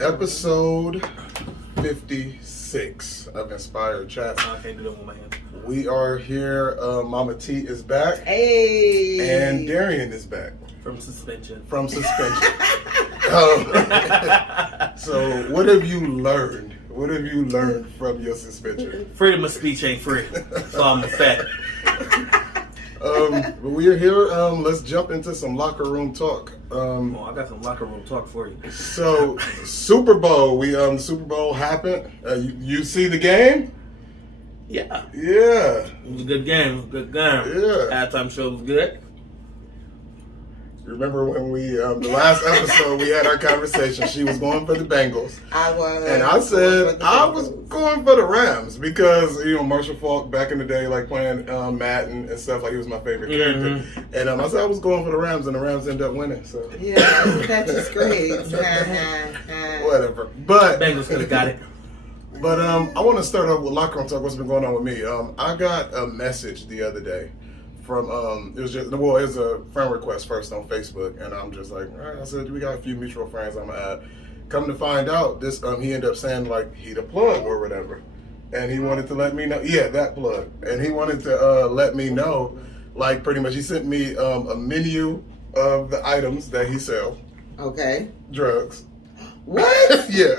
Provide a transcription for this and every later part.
Episode 56 of Inspired Chats. I can't do that with my hands. We are here. Mama T is back. Hey. And Darion is back. From suspension. So, what have you learned? What have you learned from your suspension? Freedom of speech ain't free. So I'm fat. We are here. Let's jump into some locker room talk. I got some locker room talk for you. So, Super Bowl. The Super Bowl happened. You see the game? Yeah. Yeah. It was a good game. Yeah. Halftime show was good. Remember when we, the last episode, we had our conversation. She was going for the Bengals. I was. And I said I was going for the Rams because, Marshall Faulk back in the day, like playing Madden and stuff, like he was my favorite character. And I said I was going for the Rams, and the Rams ended up winning. So yeah, that's just great. Whatever. But Bengals could have got it. But I want to start off with locker room talk. What's been going on with me? I got a message the other day from it's a friend request first on Facebook, and I'm just like, all right, I said we got a few mutual friends I'm gonna add. Come to find out, this he ended up saying like he the plug or whatever, and he wanted to let me know. Yeah, that plug, and he wanted to let me know, like pretty much he sent me a menu of the items that he sells. Okay. Drugs. What? Yeah.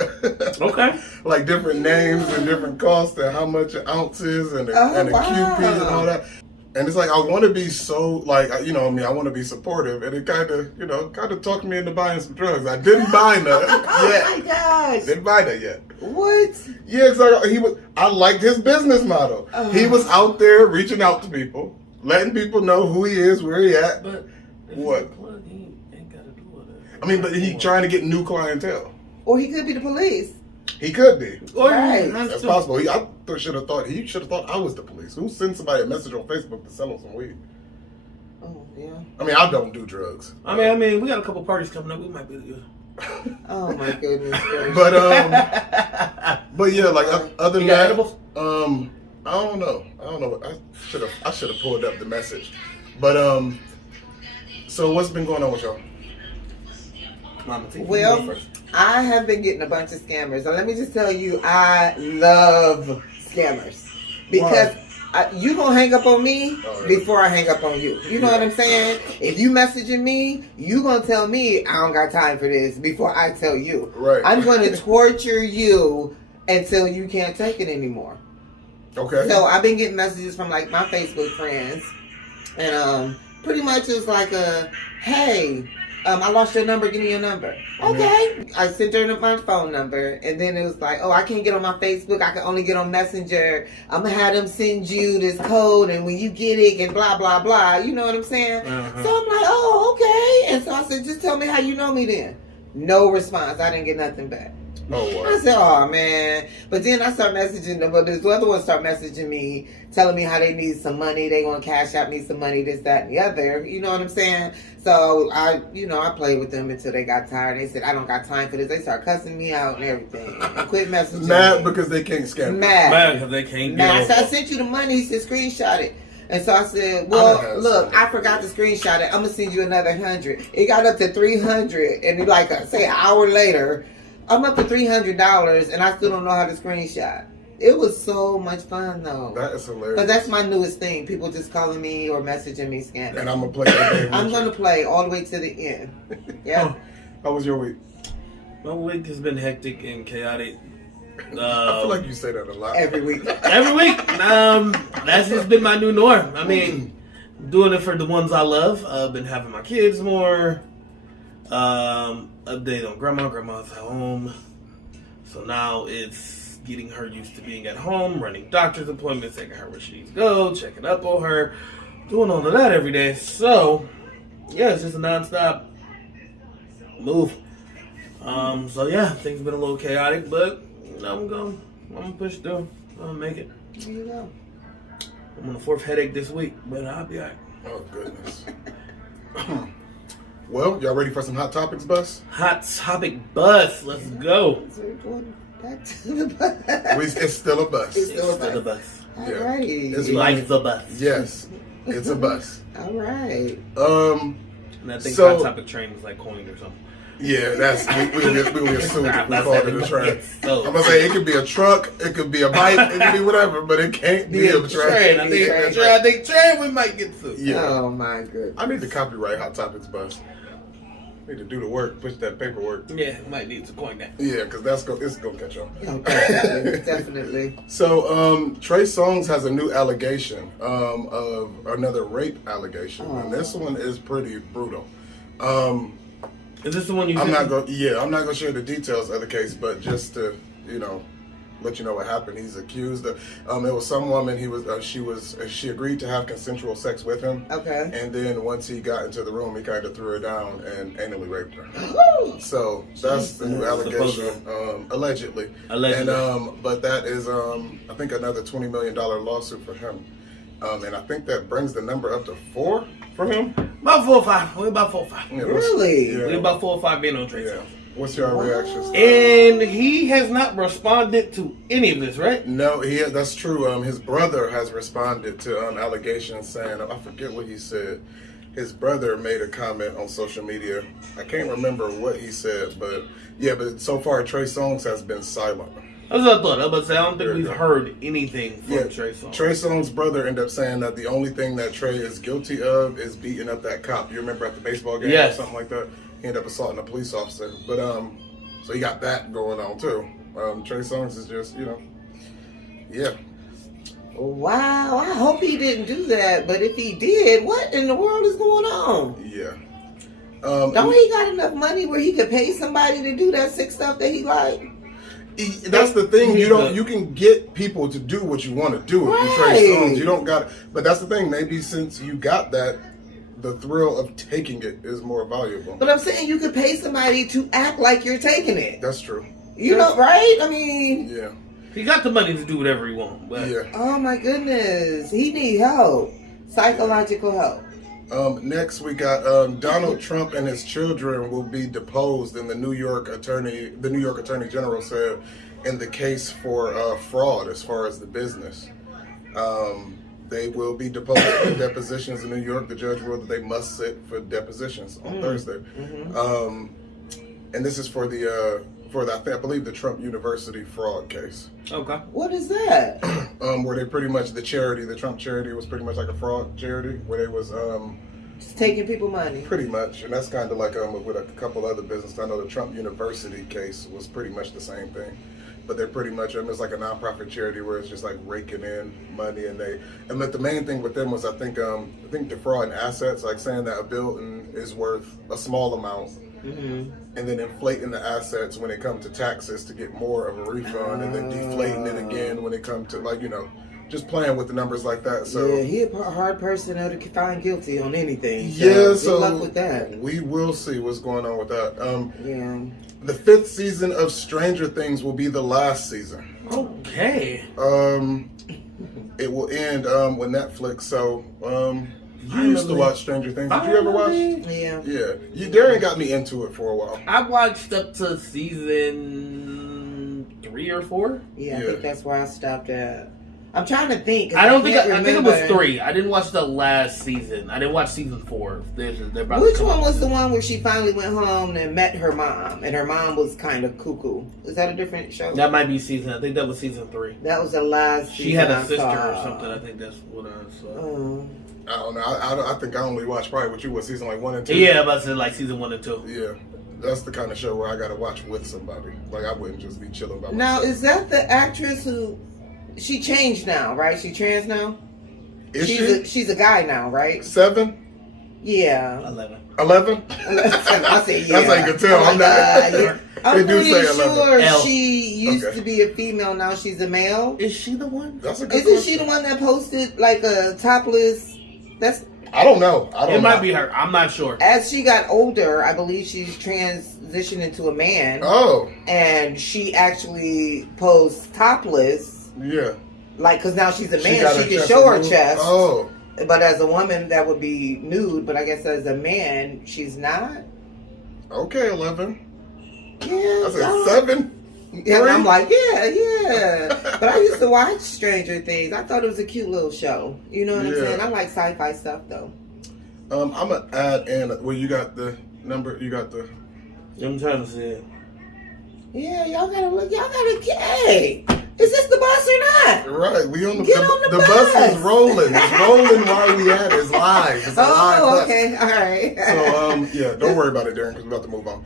Okay. Like different names and different costs and how much an ounce is and the QPs and all that. And it's like, I want to be so, like, I want to be supportive. And it kind of talked me into buying some drugs. I didn't buy none yet. Oh my gosh. Didn't buy that yet. What? Yeah, it's like, I liked his business model. He was out there reaching out to people, letting people know who he is, where he at. But if what? He's a plug, he ain't got to do all that. I mean, but he trying to get new clientele. Or he could be the police. He could be. Right. That's possible. He should have thought I was the police. Who sent somebody a message on Facebook to sell him some weed? Oh yeah. I mean, I don't do drugs. I mean, we got a couple parties coming up. We might be good. Oh my goodness. but yeah, like other than that, edibles? I don't know. I should have pulled up the message. But so what's been going on with y'all? Mama T, Well, you go first. I have been getting a bunch of scammers. And let me just tell you, I love scammers. Because you going to hang up on me before I hang up on you. You know what I'm saying? If you messaging me, you going to tell me I don't got time for this before I tell you. Right. I'm going to torture you until you can't take it anymore. Okay. So I've been getting messages from like my Facebook friends. And pretty much it's like hey, I lost your number, give me your number. Okay. I sent her my phone number, and then it was like, oh, I can't get on my Facebook, I can only get on Messenger. I'm going to have them send you this code, and when you get it, and blah, blah, blah. You know what I'm saying? Uh-huh. So I'm like, oh, okay. And so I said, just tell me how you know me then. No response. I didn't get nothing back. Oh, wow. I said, oh, man. But then I start messaging them. But this other one start messaging me, telling me how they need some money. They want to cash out me some money, this, that, and the other. You know what I'm saying? So, I played with them until they got tired. They said, I don't got time for this. They start cussing me out and everything. I quit messaging. Mad because they can't scam. Mad because they can't get Mad. So I sent you the money. He said, screenshot it. And so I said, well, look, I forgot to screenshot it. I'm going to send you another 100. It got up to 300. And like, say, an hour later, I'm up to $300, and I still don't know how to screenshot. It was so much fun, though. That is hilarious. Because that's my newest thing. People just calling me or messaging me, scamming. And I'm going to play that game. I'm going to play all the way to the end. Yeah. How was your week? My week has been hectic and chaotic. I feel like you say that a lot. Every week. Every week. That's just been my new norm. I mean, doing it for the ones I love. I've been having my kids more. Update on grandma's at home, so now it's getting her used to being at home, running doctor's appointments, taking her where she needs to go, checking up on her, doing all of that every day. So yeah, it's just a non-stop move. So yeah, things have been a little chaotic, but I'm gonna push through. I'm gonna make it. There you go. I'm on the 4th headache this week, but I'll be alright. Oh goodness. Well, y'all ready for some hot topics, Bus? Hot topic bus. Let's go. So we're going back to the bus. It's still a bus. It's still a the bus. bus. All Yeah. right. It's Like the bus. Yes, it's a bus. All right. And I think So- hot topic train was like coined or something. Yeah, that's we'll be assumed if we call it a train. So, I'm gonna say it could be a truck, it could be a bike, it could be whatever, but it can't be a train. I think Trey, we might get to. Yeah. Oh my goodness. I need to copyright Hot Topics bus. Need to do the work, push that paperwork. Yeah, might need to coin that. Yeah, because it's gonna catch on. Oh, definitely, definitely. So, Trey Songz has a new allegation of another rape allegation, and this one is pretty brutal. Is this the one you? I'm not gonna share the details of the case, but just to let you know what happened. He's accused of. It was some woman. She agreed to have consensual sex with him. Okay. And then once he got into the room, he kind of threw her down and anally raped her. So that's the new allegation, allegedly. And but that is I think another $20 million lawsuit for him. And I think that brings the number up to 4 for him. About 4 or 5. We're about 4 or 5. Yeah, Really? We're about 4 or 5 being on Trey. Yeah. What's your reactions? And he has not responded to any of this, right? No, that's true. His brother has responded to allegations saying, I forget what he said. His brother made a comment on social media. I can't remember what he said, but so far Trey Songz has been silent. That's what I thought. I was about to say, I don't think we've heard anything from Trey Songz. Trey Songz' brother ended up saying that the only thing that Trey is guilty of is beating up that cop. You remember at the baseball game or something like that? He ended up assaulting a police officer. But, so he got that going on too. Trey Songz is just, Wow, I hope he didn't do that. But if he did, what in the world is going on? Yeah. Don't he got enough money where he could pay somebody to do that sick stuff that he like? That's the thing. You can get people to do what you want to do if you Trey Songz. You don't got. But that's the thing. Maybe since you got that, the thrill of taking it is more valuable. But I'm saying you could pay somebody to act like you're taking it. That's true. You know, right? I mean, yeah. He got the money to do whatever he wants. But oh my goodness, he need help, psychological help. Next, we got Donald Trump and his children will be deposed in the New York Attorney General said in the case for fraud as far as the business. They will be deposed in depositions in New York. The judge ruled that they must sit for depositions on Thursday. And this is for I believe the Trump University fraud case. Okay. What is that? Where they pretty much the Trump charity was pretty much like a fraud charity where they was just taking people money. Pretty much, and that's kind of like with a couple other businesses. I know the Trump University case was pretty much the same thing, but they're pretty much it's like a nonprofit charity where it's just like raking in money, but the main thing with them was I think defrauding assets, like saying that a building is worth a small amount. And then inflating the assets when it comes to taxes to get more of a refund, and then deflating it again when it comes to just playing with the numbers like that. So he a hard person to find guilty on anything. So good luck with that. We will see what's going on with that. The 5th season of Stranger Things will be the last season. Okay. It will end with Netflix. So you used to watch Stranger Things. Did you ever watch? Yeah. Yeah. Darion got me into it for a while. I watched up to season 3 or 4. Yeah, I think that's where I stopped at. I'm trying to think. I think it was 3. I didn't watch the last season. I didn't watch season 4. Which one was the one where she finally went home and met her mom, and her mom was kind of cuckoo? Is that a different show? That might be season. I think that was season 3. That was the last season. She had a sister or something. I think that's what I saw. I don't know. I think I only watched probably what you was season 1 and 2. Yeah, I'm about to say season 1 and 2. Yeah, that's the kind of show where I got to watch with somebody. Like I wouldn't just be chilling by myself. Now, is that the actress who? She changed now, right? She trans now. She's a guy now, right? 7. Yeah. 11. 11. I say yeah. That's how you can tell. I'm not. I'm They do pretty say sure 11. she used to be a female. Now she's a male. Is she the one? That's a good Isn't question. she the one that posted like a topless? I don't know. It might be her. I'm not sure. As she got older, I believe she's transitioned into a man. Oh. And she actually posed topless. Yeah. Like, because now she's a man, she can show her chest. Oh. But as a woman, that would be nude. But I guess as a man, she's not. Okay, 11. Yeah. I said 7. Yeah, I'm like, yeah. But I used to watch Stranger Things. I thought it was a cute little show. You know what I'm saying? I like sci-fi stuff, though. I'm going to add in, well, you got the number, you got the I'm trying to see it. Yeah, y'all gotta look. Y'all gotta. Hey, is this the bus or not? Right, we on the Get on the bus bus. is rolling. It's rolling while we at it. It's live. It's a live bus. Okay, all right. So yeah, don't worry about it, Darren, because we're about to move on.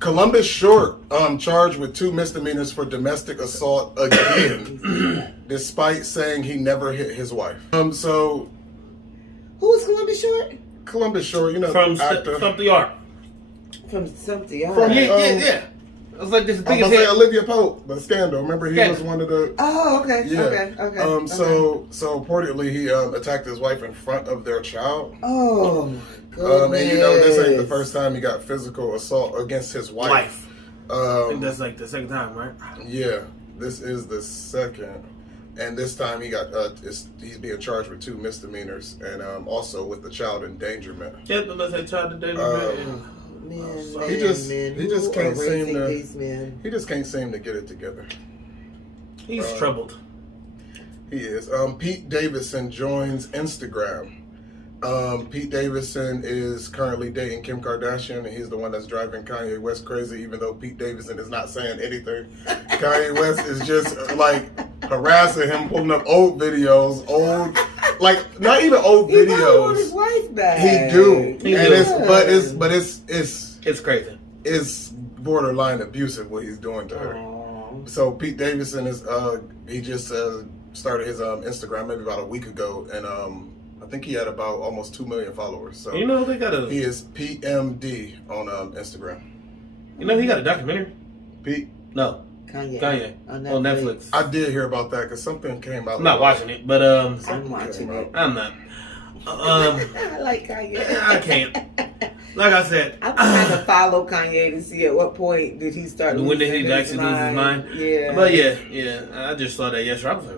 Columbus Short charged with 2 misdemeanors for domestic assault again, despite saying he never hit his wife. So Who was Columbus Short? Columbus Short, you know, From actor. Stump the Art. From something. From- Yeah. It was like this I was biggest gonna say hit. Olivia Pope, but Scandal. Remember, he Scandal. was one of the. Oh, okay. Yeah. Okay. So reportedly he attacked his wife in front of their child. Oh my goodness. And you know, this ain't the first time he got physical assault against his wife. I think that's like the second time, right? Yeah, this is the second, and this time he got he's being charged with 2 misdemeanors and also with the child endangerment. Yeah, but let's say child endangerment. Man, He just can't seem to. these men. He just can't seem to get it together. He's troubled. He is. Pete Davidson joins Instagram. Pete Davidson is currently dating Kim Kardashian, and he's the one that's driving Kanye West crazy, even though Pete Davidson is not saying anything. Kanye West is just like harassing him, pulling up old videos, like not even old He probably want videos. his wife back. He do. He And do. it's Crazy. it's borderline abusive what he's doing to her. Aww. So Pete Davidson is he just started his Instagram maybe about a week ago, and I think he had about almost 2 million followers. So You know they got he a. is PMD on Instagram. You know he got a documentary. Pete, No, Kanye. on Netflix. I did hear about that because something came out. I'm not watching it, but I'm watching it. I'm not. I like Kanye. I can't. Like I said, I'm trying to follow Kanye to see at what point did he start when did losing he actually lose his mind? Yeah. But yeah. I just saw that yesterday.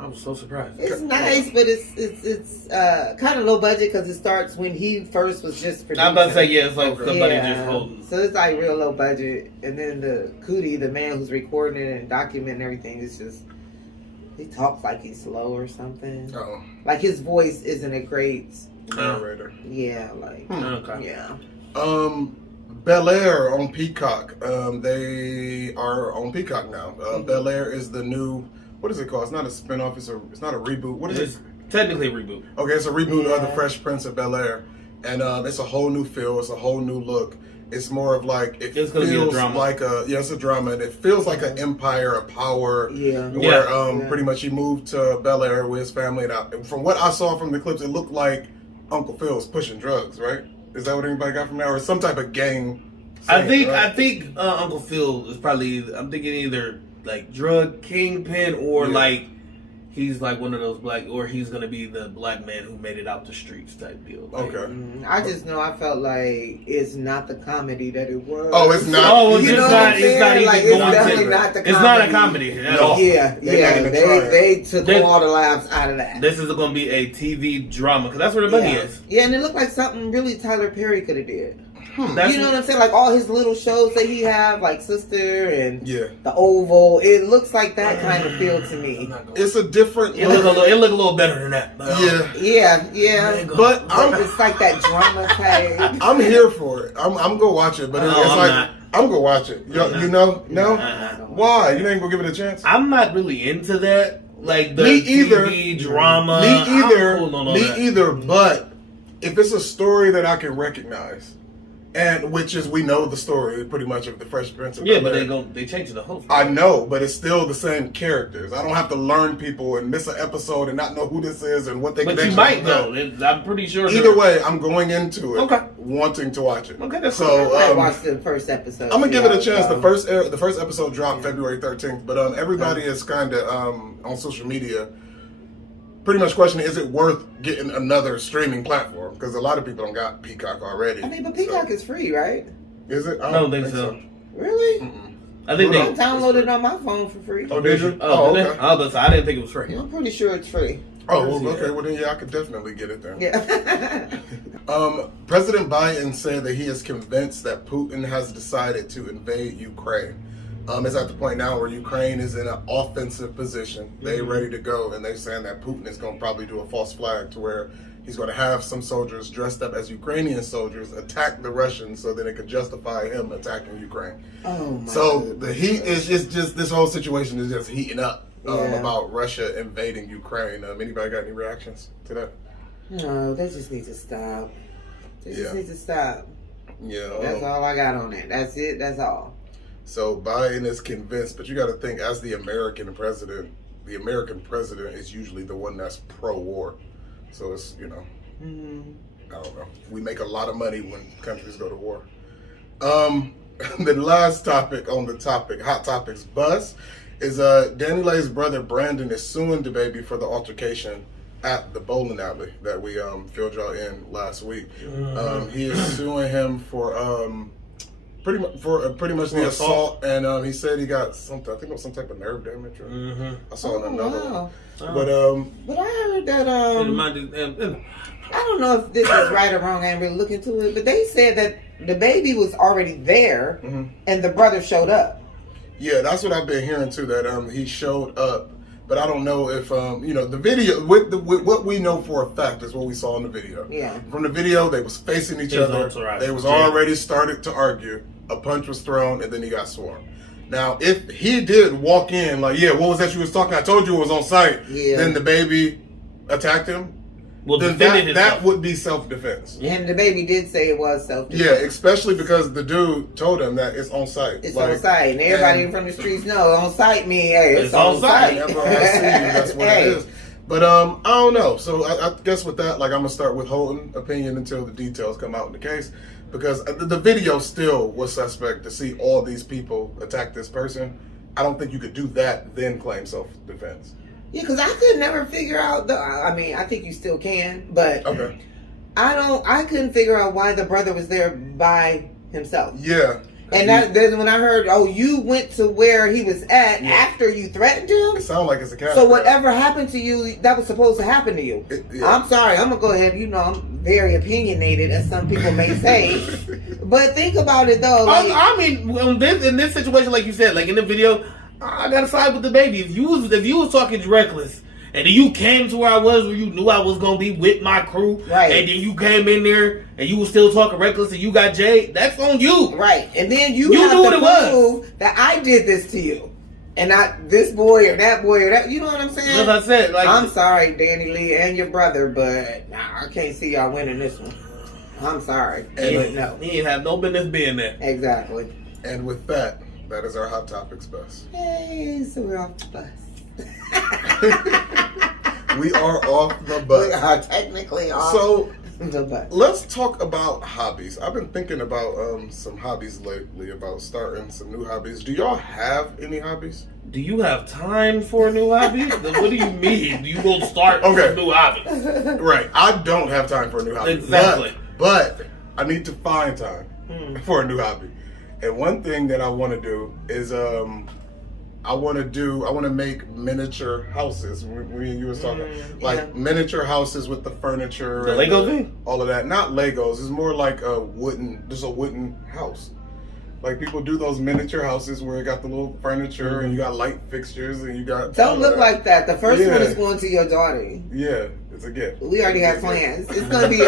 I was so surprised. It's nice, but it's kind of low budget because it starts when he first was just producing. I'm about to say it's like Okay. somebody just holding. So it's like real low budget, and then the Cootie, the man who's recording it and documenting everything, is just he talks like he's slow or something. Oh, Like his voice isn't a great. narrator. Yeah, like Okay. yeah. Bel Air on Peacock. They are on Peacock now. Bel Air is the new. What is it called? It's not a spinoff. It's not a reboot. What is It's it? technically a reboot. Okay, it's a reboot of the Yeah. Fresh Prince of Bel Air, and it's a whole new feel. It's a whole new look. It's more of like It's gonna be a feels drama. like it's a drama, and it feels like an empire, a power. Yeah. Where Yeah. pretty much he moved to Bel Air with his family, and from what I saw from the clips, it looked like Uncle Phil was pushing drugs. Right? Is that what anybody got from that, or some type of gang? I thing, think right? Uncle Phil is probably. I'm thinking either like drug kingpin or Yeah. like he's like one of those black, or he's gonna be the black man who made it out the streets type deal. Like, Okay. I just know I felt like it's not the comedy that it was. Oh, it's not. Oh, it's You know just what not. I'm It's not saying? even Like, going it's definitely to. not the It's not a comedy. comedy at No. all. Yeah, They're not even trying. they took They- all the laughs out of that. This is going to be a TV drama because that's where the money yeah. is. Yeah, and it looked like something really Tyler Perry could have did. That's You know what I'm saying? Like all his little shows that he have, like Sister and Yeah, The Oval. It looks like that kind of feel to I'm me. not gonna- it's a different. It look a little better than that. But, Yeah, Yeah. but It's like that drama type. I'm here for it. I'm gonna watch it, but it's No, I'm like not. I'm gonna watch it. You I'm know? No. Uh-uh. Why? You ain't gonna give it a chance? I'm not really into that. Like the Me either. TV drama. Me either. I'm cool on all Me that. either. But if it's a story that I can recognize, and which is we know the story pretty much of the Fresh Prince of Yeah, Bel-Air. but they changed the whole. I know, but it's still the same characters. I don't have to learn people and miss an episode and not know who this is and what they. But you connection might is. though. I'm pretty sure. Either way, I'm going into it Okay. wanting to watch it. Okay, that's so. I watched the first episode. I'm gonna give it a Yeah, chance. so- The first episode dropped February 13th, but everybody is kind of on social media, pretty much questioning: is it worth getting another streaming platform? Because a lot of people don't got Peacock already. I mean, but Peacock is free, right? Is it? I don't think so. Really? Mm-mm. I think I they. downloaded it on my phone for free. Oh, did you? Oh, did they? Okay. I was about to say, I didn't think it was free. I'm pretty sure it's free. Oh, well, okay. Well, then yeah, I could definitely get it then. Yeah. President Biden said that he is convinced that Putin has decided to invade Ukraine. It's at the point now where Ukraine is in an offensive position. They ready to go, and they're saying that Putin is going to probably do a false flag to where he's going to have some soldiers dressed up as Ukrainian soldiers attack the Russians, so that it could justify him attacking Ukraine. Oh my So goodness. the heat is just this whole situation is just heating up Yeah. about Russia invading Ukraine. Anybody got any reactions to that? No, they just need to stop. They just need to stop. Yeah. That's all I got on it. That's it. That's all. So Biden is convinced, but you got to think, as the American president is usually the one that's pro-war. So it's, Mm-hmm. I don't know. We make a lot of money when countries go to war. The last topic on the Hot Topics bus is Danny Lay's brother Brandon is suing DaBaby for the altercation at the bowling alley that we filled y'all in last week. He is suing him for pretty much the assault, and he said he got something. I think it was some type of nerve damage. Or I saw another one. But I heard that I don't know if this is right or wrong. I ain't really looking into it, but they said that the baby was already there, and the brother showed up. Yeah, that's what I've been hearing too. That he showed up, but I don't know if the video with what we know for a fact is what we saw in the video. Yeah. From the video, they was facing each other. They was already started to argue. A punch was thrown, and then he got swarmed. Now, if he did walk in like, what was that you was talking? I told you it was on site. Yeah. Then the baby attacked him. Well, then that would be self-defense. And the baby did say it was self-defense. Yeah, especially because the dude told him that it's on site. It's on site, and everybody from the streets know on site mean, hey, it's on site. Whenever I see you, that's what it is. But I don't know. So I guess with that, I'm gonna start withholding opinion until the details come out in the case, because the video still was suspect to see all these people attack this person. I don't think you could do that then claim self-defense. Yeah, because I could never figure out I think you still can, but Okay. I couldn't figure out why the brother was there by himself. Yeah. And then when I heard, you went to where he was at after you threatened him. It sounds like it's a cat. So whatever happened to you, that was supposed to happen to you. Yeah. I'm sorry. I'm going to go ahead. I'm very opinionated, as some people may say. But think about it, though. I mean, in this situation, like you said, like in the video, I got to side with the baby. If you was talking reckless, and then you came to where I was, where you knew I was going to be with my crew, right? And then you came in there, and you was still talking reckless, and you got Jay, that's on you. Right. And then you have knew what it it was. That I did this to you. And not this boy or that boy or that. You know what I'm saying? As I said, I'm sorry, Danny Lee and your brother, but I can't see y'all winning this one. I'm sorry. But no. He ain't have no business being there. Exactly. And with that is our Hot Topics bus. Hey, so we're off the bus. We are off the bus. We are technically off the bus. Let's talk about hobbies. I've been thinking about some hobbies lately, about starting some new hobbies. Do y'all have any hobbies? Do you have time for a new hobby? What do you mean? Do you go start some new hobbies? Right. I don't have time for a new hobby. Exactly. But I need to find time for a new hobby. And one thing that I want to do is I want to make miniature houses. We and you was talking miniature houses with the furniture, the Lego thing, all of that. Not Legos. It's more like a wooden house. Like people do those miniature houses where you got the little furniture and you got light fixtures and you got. Don't look like that. The first one is going to your daughter. Yeah, it's a gift. We already have plans. It's going to be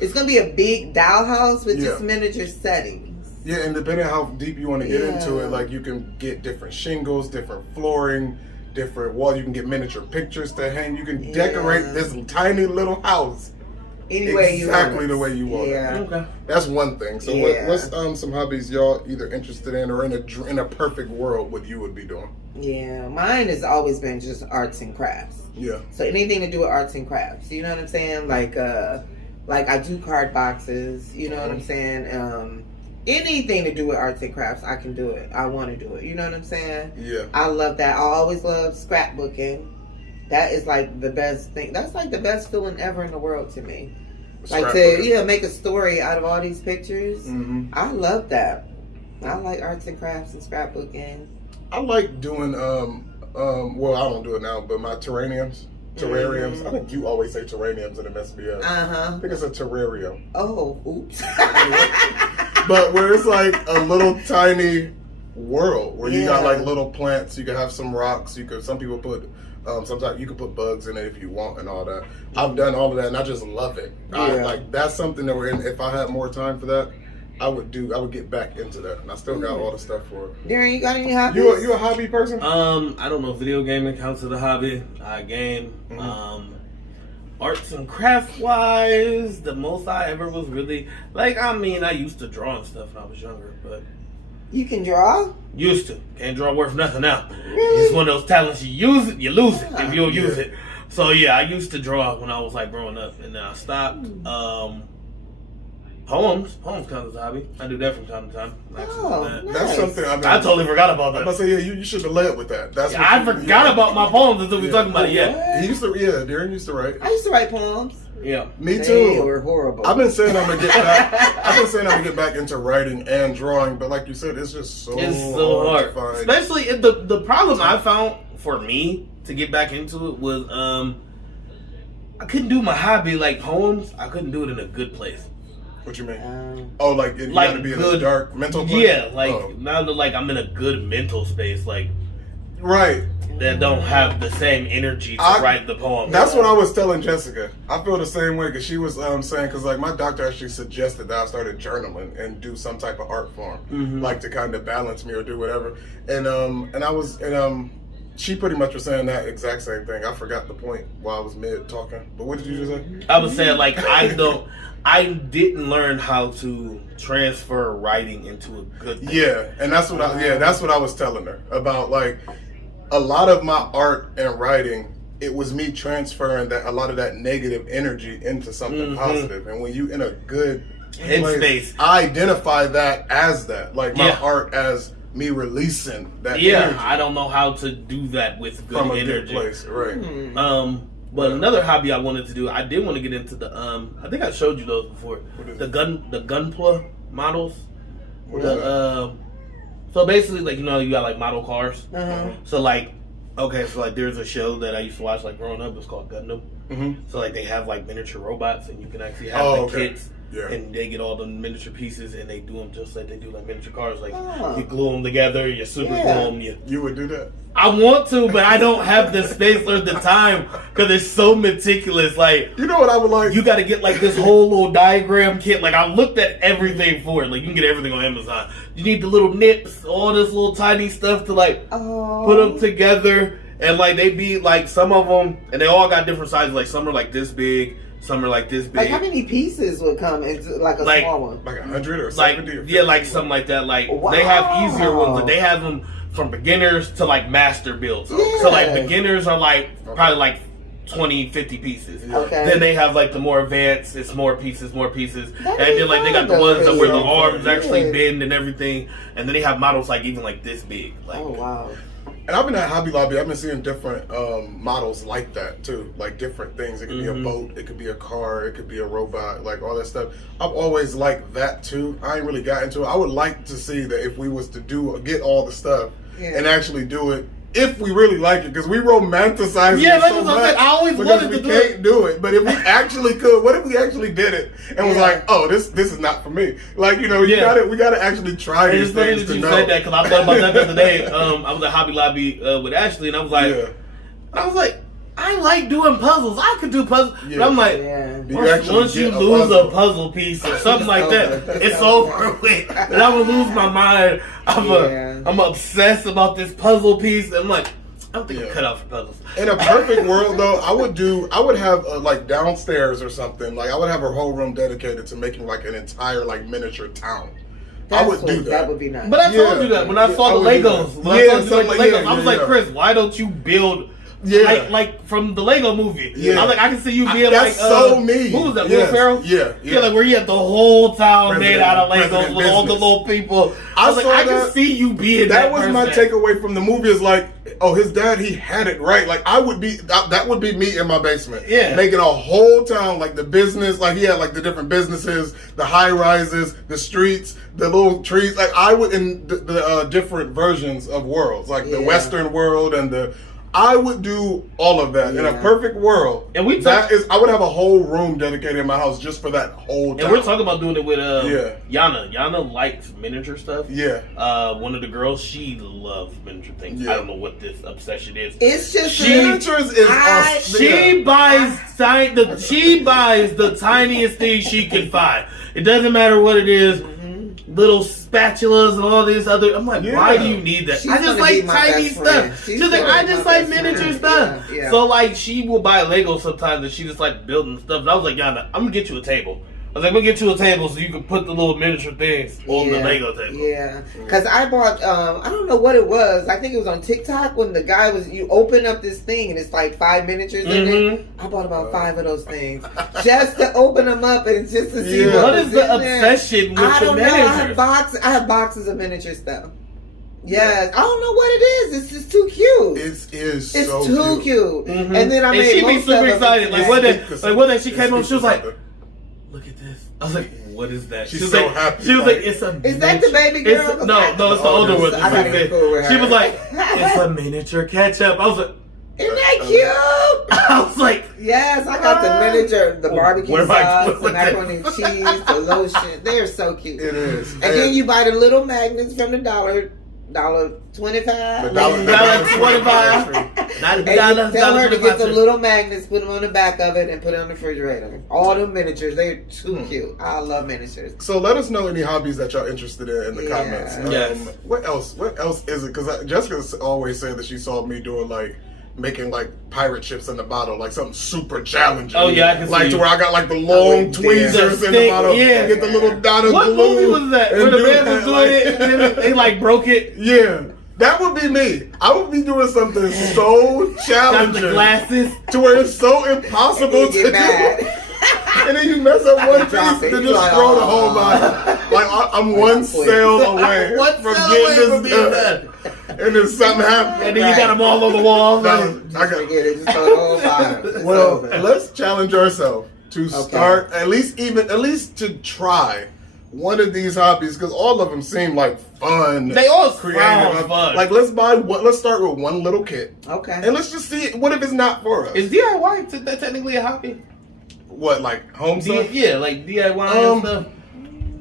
it's going to be a big dollhouse with just miniature settings. Yeah, and depending on how deep you want to get into it, like you can get different shingles, different flooring, different wall. You can get miniature pictures to hang. You can decorate this tiny little house exactly the way you want it. Okay. That's one thing. So what's some hobbies y'all either interested in or in a perfect world what you would be doing? Yeah, mine has always been just arts and crafts. Yeah. So anything to do with arts and crafts. You know what I'm saying? Like I do card boxes. You know what I'm saying? Anything to do with arts and crafts, I can do it. I want to do it. You know what I'm saying? Yeah. I love that. I always love scrapbooking. That is like the best thing. That's like the best feeling ever in the world to me. Like to make a story out of all these pictures. I love that. I like arts and crafts and scrapbooking. I like doing well, I don't do it now, but my terrariums. I think you always say terrariums and it messes me up. I think it's a terrarium. Oh, oops. But where it's like a little tiny world where you got like little plants, you can have some rocks, some people put Sometimes you can put bugs in it if you want and all that. I've done all of that and I just love it. That's something that if I had more time for that, I would get back into that. And I still got all the stuff for it. Darren, you got any hobbies? You a hobby person? I don't know if video gaming counts as a hobby. I game. Arts and craft wise, the most I ever was really I used to draw and stuff when I was younger, but You can draw? used to. Can't draw worth nothing now. Really? It's one of those talents, you use it, you lose it if you don't use it. So yeah, I used to draw when I was growing up, and then I stopped. Poems count as a hobby. I do that from time to time. Nice. That's something I totally forgot about that. I'm about to say, you should have led with that. That's I forgot about my poems until we talking about it. Yeah, He used to, Darren used to write. I used to write poems. yeah. Me They too. were horrible. I've been saying I'm gonna get back. I've been saying I'm gonna get back into writing and drawing, but like you said, it's just so It's so hard. to find. Especially the problem I found for me to get back into it was I couldn't do my hobby like poems. I couldn't do it in a good place. What you mean? You like gotta be in good a dark mental place? Yeah, now that I'm in a good mental space, right. that don't have the same energy to write the poem. That's what I was telling Jessica. I feel the same way because she was saying, because my doctor actually suggested that I started journaling and do some type of art form, to kind of balance me or do whatever. And she pretty much was saying that exact same thing. I forgot the point while I was mid talking. But what did you just say? I was saying I didn't learn how to transfer writing into a good thing. Yeah, and that's what I was telling her about. A lot of my art and writing, it was me transferring a lot of that negative energy into something positive. And when you in a good headspace, I identify that as that. My art as me releasing that energy. I don't know how to do that with good from a energy. good place, right? But another hobby I wanted to do, I did want to get into the I think I showed you those before. The Gunpla models. What is that? So basically, you got model cars. So there's a show that I used to watch growing up. It's called Gundam. So they have miniature robots, and you can actually have kits. Yeah. And they get all the miniature pieces, and they do them just like they do miniature cars. You glue them together, you super glue them. You would do that? I want to, but I don't have the space or the time because it's so meticulous. You know what I would like? You got to get this whole little diagram kit. I looked at everything for it. You can get everything on Amazon. You need the little nips, all this little tiny stuff to put them together. And they be some of them, and they all got different sizes. Some are this big. Some are this big. How many pieces would come into a small one? 100 or 70 or 50? Yeah, something like that. Wow. They have easier ones. But they have them from beginners to master builds. Yeah. So beginners are probably 20, 50 pieces. Okay. Then they have the more advanced, it's more pieces. And then they got the ones where the arms actually bend and everything. And then they have models even this big. Oh wow. And I've been at Hobby Lobby. I've been seeing different models like that too, different things. It could be a boat, it could be a car, it could be a robot, all that stuff. I've always liked that too. I ain't really got into it. I would like to see that if we was to get all the stuff and actually do it, if we really like it, because we romanticize it so much. I always wanted to do it. We can't do it, but if we actually could, what if we actually did it and was oh, this is not for me? We gotta actually try these things to you know. said that because I thought about that the other day. I was at Hobby Lobby with Ashley, and I was like, I like doing puzzles. I could do puzzles. Yeah. But I'm once you lose a puzzle piece or something like that, it's over with. And I would lose my mind. I'm obsessed about this puzzle piece. And I don't think I'm cut out for puzzles. In a perfect world, though, I would have downstairs or something. I would have a whole room dedicated to making an entire miniature town. I would do that. That would be nice. But I told you that when I saw the Legos. I was like, Chris, why don't you build? From the Lego movie. Yeah. I was I can see you being that's so me. Who was that? Will Ferrell? Yeah. Where you had the whole town made out of Legos with all the little people. I can see you being that. That was my takeaway from the movie is his dad, he had it right. That would be me in my basement. Yeah. Making a whole town, the business, he had the different businesses, the high rises, the streets, the little trees. I would in the different versions of worlds, the Western world and I would do all of that in a perfect world. And I would have a whole room dedicated in my house just for that whole time. And we're talking about doing it with Yana. Yana likes miniature stuff. Yeah. One of the girls, she loves miniature things. Yeah. I don't know what this obsession is. It's just miniatures is awesome. She buys the tiniest thing she can find. It doesn't matter what it is. Little spatulas and all this other. I'm like, why do you need that? I just like tiny stuff. She's like, I just like miniature stuff. Yeah. So like, she will buy Lego sometimes, and she just like building stuff. And I was like, Yana, I'm gonna get you a table. I was like, we'll get you a table so you can put the little miniature things on the Lego table. Yeah, because I bought, I don't know what it was. I think it was on TikTok when the guy was, you open up this thing and it's like 5 miniatures in it. I bought about 5 of those things just to open them up and just to see what is the obsession with I don't the know. miniatures. I have boxes of miniature stuff. Yes, I don't know what it is. It's just too cute. It's so too cute. Mm-hmm. And then I made she be super excited. Like one day she came home, she was like, look at this. I was like, what is that? She's so happy. She was like, it's a Is that the baby girl? No, it's the older one. She was like, it's a miniature ketchup. I was like, isn't that cute? I was like, yes, I got the miniature, the barbecue sauce, the macaroni and cheese, the lotion. They're so cute. It is. And then you buy the little magnets from the $1.25. $1.25. Tell her to get the little magnets, put them on the back of it, and put it on the refrigerator. All the miniatures, they're too cute. I love miniatures. So let us know any hobbies that y'all interested in the comments. Yes. What else is it? Because Jessica's always saying that she saw me doing like making like pirate ships in the bottle, like something super challenging. Oh yeah, I can like see to where I got like the long tweezers in the bottle. Yeah, get the little dot of what glue. What movie was that? Where the man was doing it and then they like broke it. Yeah. That would be me. I would be doing something so challenging. Got the glasses. To where it's so impossible to do. And then you mess up one piece to just like, throw the whole bottle. Like I'm one sail away from getting this done. And then something happens. And then you got them all on the wall. I got it. Just throw the whole bottle. Well, let's challenge ourselves to start at least to try one of these hobbies, because all of them seem like fun. They all creative. Fun. Like let's start with one little kit. Okay. And let's just see what if it's not for us. Is DIY technically a hobby? What, like home stuff? Yeah, like DIY and stuff.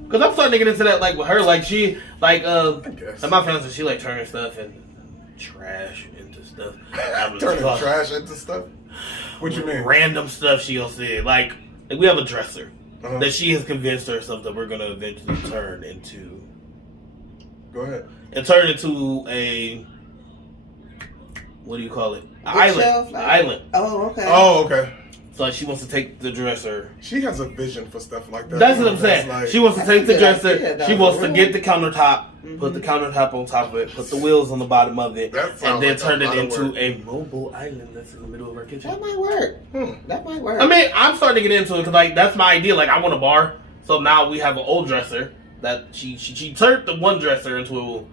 Because I'm starting to get into that, like with her, like she, like my friends, she like turning stuff and trash into stuff. Turning trash into stuff? What you mean? Random stuff she'll say. Like we have a dresser that she has convinced herself that we're gonna eventually turn into. Go ahead. And turn into a, what do you call it? Island. Oh, okay. Oh, okay. So she wants to take the dresser. She has a vision for stuff like that. That's what I'm saying. Like, she wants to take the dresser. She wants to get the countertop, put the countertop on top of it, put the wheels on the bottom of it, and then turn it into a mobile island that's in the middle of our kitchen. That might work. That might work. I mean, I'm starting to get into it because like that's my idea. Like I want a bar, so now we have an old dresser that she turned the one dresser into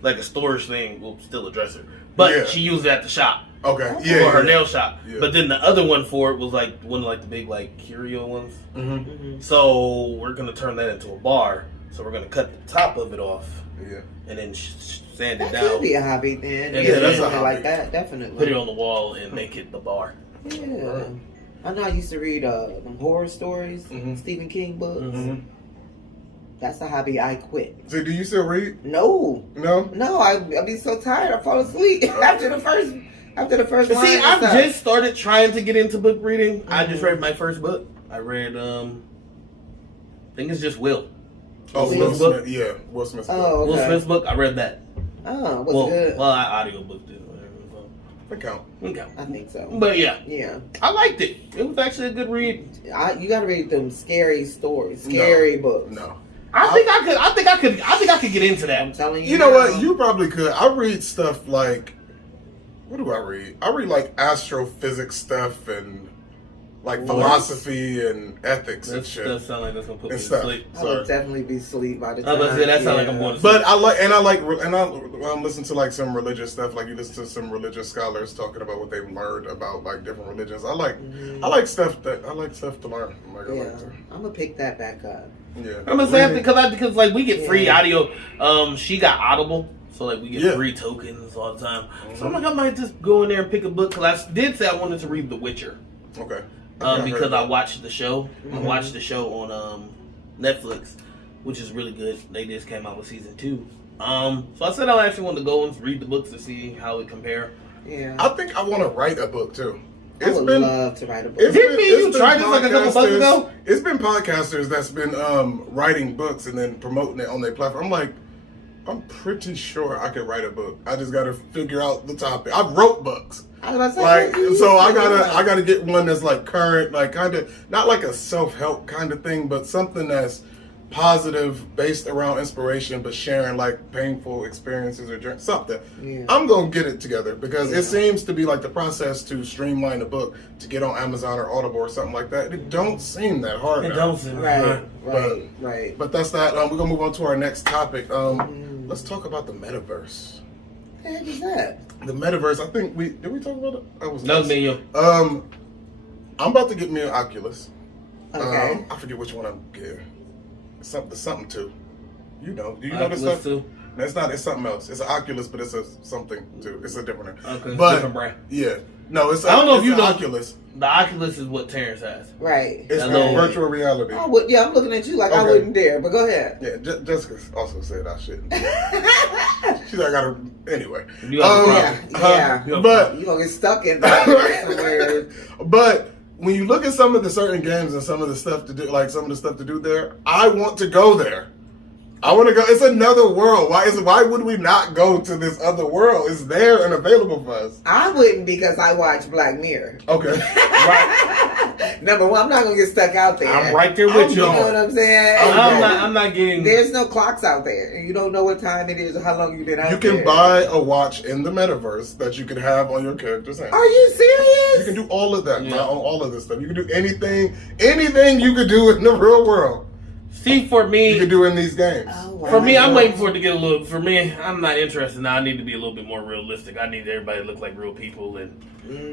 like a storage thing. Well, still a dresser, but she used it at the shop. Okay. For her nail shop. Yeah. But then the other one for it was like one of like the big like curio ones. So we're gonna turn that into a bar. So we're gonna cut the top of it off. Yeah. And then sand it down. That could be a hobby then. Yeah, that's a hobby. Like that, definitely. Put it on the wall and make it the bar. Yeah. I know I used to read them horror stories, Stephen King books. That's a hobby I quit. So do you still read? No. I'd be so tired. I fall asleep after the first. See, I've just started trying to get into book reading. I just read my first book. I read, I think it's just Will. Oh, Will Smith. Yeah, Will Smith's book. Oh, okay. Will Smith's book. I read that. Oh, was it good? Well, I audio booked it. Okay. I think so. But yeah, I liked it. It was actually a good read. You got to read them scary stories, scary books. No. I think I could get into that. I'm telling you. You know what? You probably could. I read stuff like, what do I read? I read like astrophysics stuff and like philosophy and ethics and shit. That sounds like that's gonna put me to sleep. I would definitely be asleep by the time. That sounds like I'm going to sleep. But I listen to like some religious stuff. Like you listen to some religious scholars talking about what they've learned about like different religions. I like stuff to learn. I'm gonna pick that back up. Yeah, I'm gonna say because like we get free audio. She got Audible, So like we get free tokens all the time. So I'm like, I might just go in there and pick a book. Because I did say I wanted to read The Witcher. Okay. Because I watched the show. I watched the show on Netflix, which is really good. They just came out with season 2. So I said I actually want to go and read the books to see how it compare. Yeah. I think I want to write a book too. I would love to write a book. Didn't you try this like a couple months ago? It's been podcasters that's been writing books and then promoting it on their platform. I'm like, I'm pretty sure I could write a book. I just got to figure out the topic. I wrote books. I was about to say, so I gotta get one that's like current, like kind of not like a self-help kind of thing, but something that's positive, based around inspiration, but sharing like painful experiences or something. Yeah. I'm gonna get it together because it seems to be like the process to streamline a book to get on Amazon or Audible or something like that. It don't seem that hard. It don't seem right. But that's that. We're gonna move on to our next topic. Let's talk about the metaverse. What is that? The metaverse. I think did we talk about it? That was me. I'm about to get me an Oculus. Okay. I forget which one I'm getting. Something too. You know. Do you Oculus know this stuff? Too? No, it's not. It's something else. It's an Oculus, but it's a something too. It's a different name. Okay. But different brand. yeah. No, it's. I don't know if you know. Oculus. The Oculus is what Terrence has. Right. It's virtual reality. I'm looking at you like I wouldn't dare, but go ahead. Yeah, Jessica also said I shouldn't. She's like, I gotta. Anyway. Yeah. But you're gonna get stuck in that somewhere. But when you look at some of the certain games and some of the stuff to do, like some of the stuff to do there, I want to go there. I want to go. It's another world. Why would we not go to this other world? It's there and available for us. I wouldn't because I watch Black Mirror. Okay. Right. Number one, I'm not gonna get stuck out there. I'm right there with you. You know what I'm saying? I'm not getting. There's no clocks out there. You don't know what time it is or how long you've been out there. You can buy a watch in the metaverse that you can have on your character's hand. Are you serious? You can do all of that. On all of this stuff. You can do anything you could do in the real world. See, for me, you can do in these games. Oh, wow. For me, I'm waiting for it to get a little. For me, I'm not interested now. I need to be a little bit more realistic. I need everybody to look like real people and.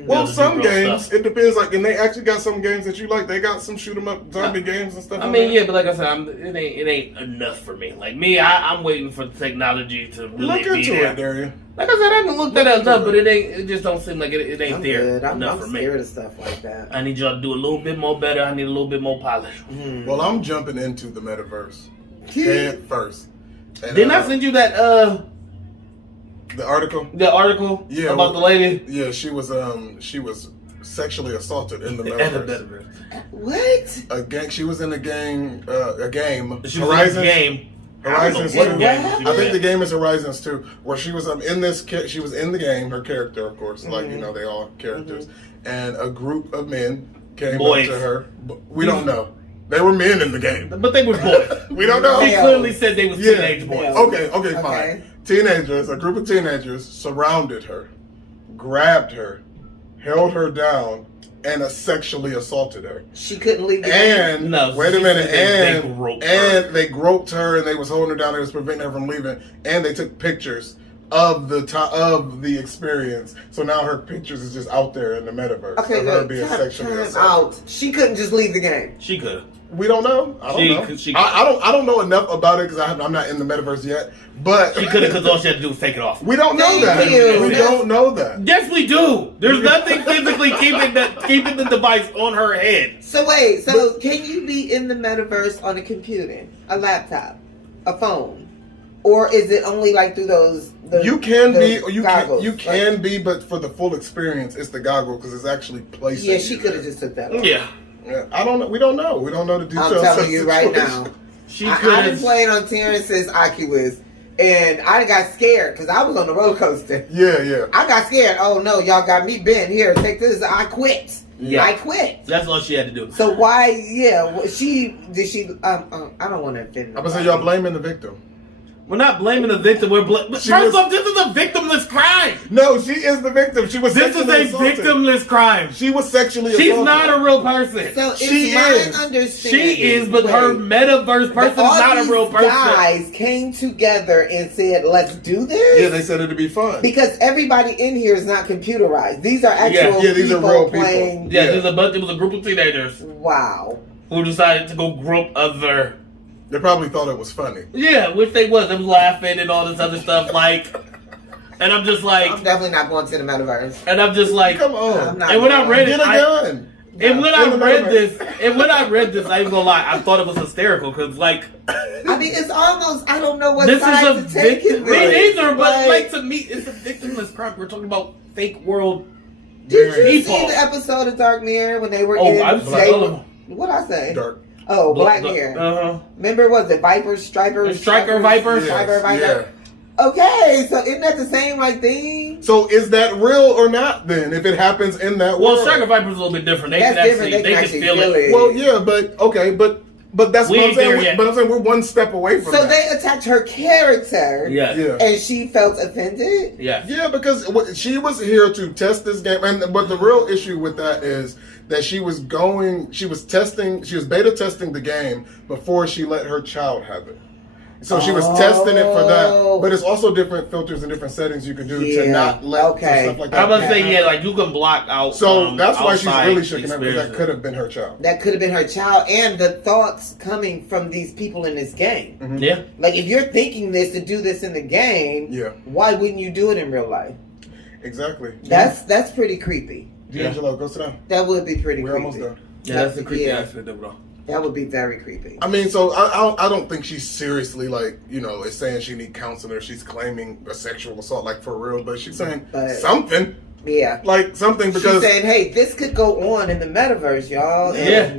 Well, some games stuff. It depends. Like, and they actually got some games that you like. They got some shoot 'em up zombie games and stuff. I mean, yeah, but like I said, it ain't enough for me. Like me, I'm waiting for the technology to really look into be there. it, Darion. Like I said, I haven't looked at it enough, but it ain't. It just don't seem like it ain't there enough for me. I'm scared of stuff like that. I need y'all to do a little bit more better. I need a little bit more polish. Well, I'm jumping into the metaverse head first. And, didn't I send you that? The article? The article about the lady? Yeah, she was sexually assaulted in the metaverse. What? She was in a game. She was in a game. Horizons 2. I think the game is Horizons 2, where she was she was in the game, her character, of course, like, you know, they all characters, and a group of men came up to her. We don't know. They were men in the game. But they were boys. We don't know. They clearly said they were teenage boys. Okay, fine. Teenagers, a group of teenagers surrounded her, grabbed her, held her down, and sexually assaulted her. She couldn't leave the game. No, wait a minute. They groped her, and they was holding her down. They was preventing her from leaving, and they took pictures of the experience. So now her pictures is just out there in the metaverse. Okay, of her being sexually assaulted. She couldn't just leave the game. She could. We don't know. I don't know enough about it because I'm not in the metaverse yet. But she could have, because all she had to do was take it off. We don't know that. We don't know that. Yes, we do. There's nothing physically keeping the device on her head. So wait. Can you be in the metaverse on a computer, a laptop, a phone, or is it only like through those? You can be, goggles, you can be, but for the full experience, it's the goggle because it's actually placing. Yeah, she could have just took that off. Yeah. I don't know. We don't know. We don't know the details. I'm telling you right now. I've been playing on Terrence's Oculus, and I got scared because I was on the roller coaster. Yeah. I got scared. Oh no, y'all got me bent. Here, take this. I quit. Yeah. I quit. That's all she had to do. So why? Yeah, I don't want to offend. I'm gonna say y'all blaming the victim. We're not blaming the victim. First off, this is a victimless crime. No, she is the victim. She was. This is a victimless crime. She was sexually assaulted. She's not a real person. So she is. Understanding. She is, but her metaverse person is not a real person. Guys came together and said, "Let's do this." Yeah, they said it'd be fun because everybody in here is not computerized. These are actual these are real playing. people. Yeah, it was a group of teenagers. Wow. Who decided to go grope other They probably thought it was funny. Yeah, which they was. They was laughing and all this other stuff. Like, and I'm just like, I'm definitely not going to the metaverse. and I'm just like, Come on. and when I read it, Get a gun. and when I read this, I ain't gonna lie, I thought it was hysterical because, like, I mean, it's almost, I don't know what this side is a to take it victim. with. Me neither, but like to me, it's a victimless crime. We're talking about fake world. Did you people. see the episode of Dark Mirror when they were Oh, in? I've seen they all were- of them. What'd I say? Dark. Oh, Black Mirror. Uh-huh. Remember, was it Viper, Striker? Striker, Viper? Yes, Striker, Viper? yeah. Okay, so isn't that the same like thing? So is that real or not then? If it happens in that Well, world? Striker Viper's a little bit different. They That's can different. actually, they can feel it. Well, yeah, but okay, but that's We what I'm ain't there saying. yet. But I'm saying we're one step away from So that. they attacked her character, Yeah. Yeah. and she felt offended. Yeah. Yeah, because she was here to test this game, but the real issue with that is that she was beta testing the game before she let her child have it. So she was testing it for that, but it's also different filters and different settings you can do to not let stuff like that. I'm gonna say, happen. yeah, like you can block out. So that's why she's outside really shaking up, because that experiences. could have been her child. That could have been her child, and the thoughts coming from these people in this game. Mm-hmm. Yeah. Like, if you're thinking this to do this in the game, Yeah. why wouldn't you do it in real life? Exactly. That's pretty creepy. D'Angelo, go sit down. That would be pretty We're creepy. almost done. Yeah, that's the creepy aspect of it all. That would be very creepy. I mean, so I don't think she's seriously, like, is saying she need counseling or she's claiming a sexual assault, like, for real, but she's saying something. Yeah. Like, something, because... She's saying, hey, this could go on in the metaverse, y'all. And Yeah.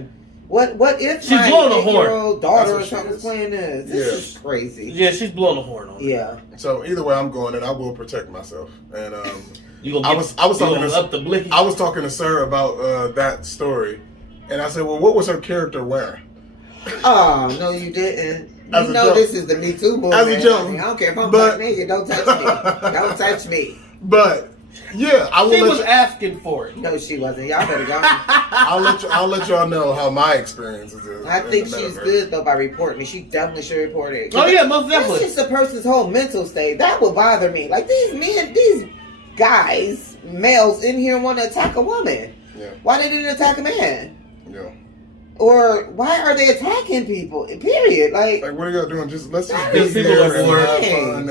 What if She's my blowing a horn. 8-year-old daughter or That's what something she is is. playing this? This is crazy. Yeah, she's blowing a horn on it. Yeah. So, either way, I'm going, and I will protect myself. And, You gonna I get, was talking to up the blicky. I was talking to Sir about that story, and I said, well, what was her character wearing? Oh, no, you didn't. As You a know joke. this is the Me Too movement. As a joke. I don't care if I'm But- black nigga. Don't touch me. Don't touch me. But yeah, I will She let was you, asking for it. No, she wasn't. Y'all better go. I'll let y'all know how my experiences is. I in think the she's metaverse. good though by reporting. She definitely should report it. Oh yeah, most That's definitely. just a person's whole mental state. That would bother me. Like these guys, males in here want to attack a woman. Yeah, Why they didn't attack a man? yeah. Or why are they attacking people? Period. Like Like, what are y'all doing? Let's just These be people there are and bored.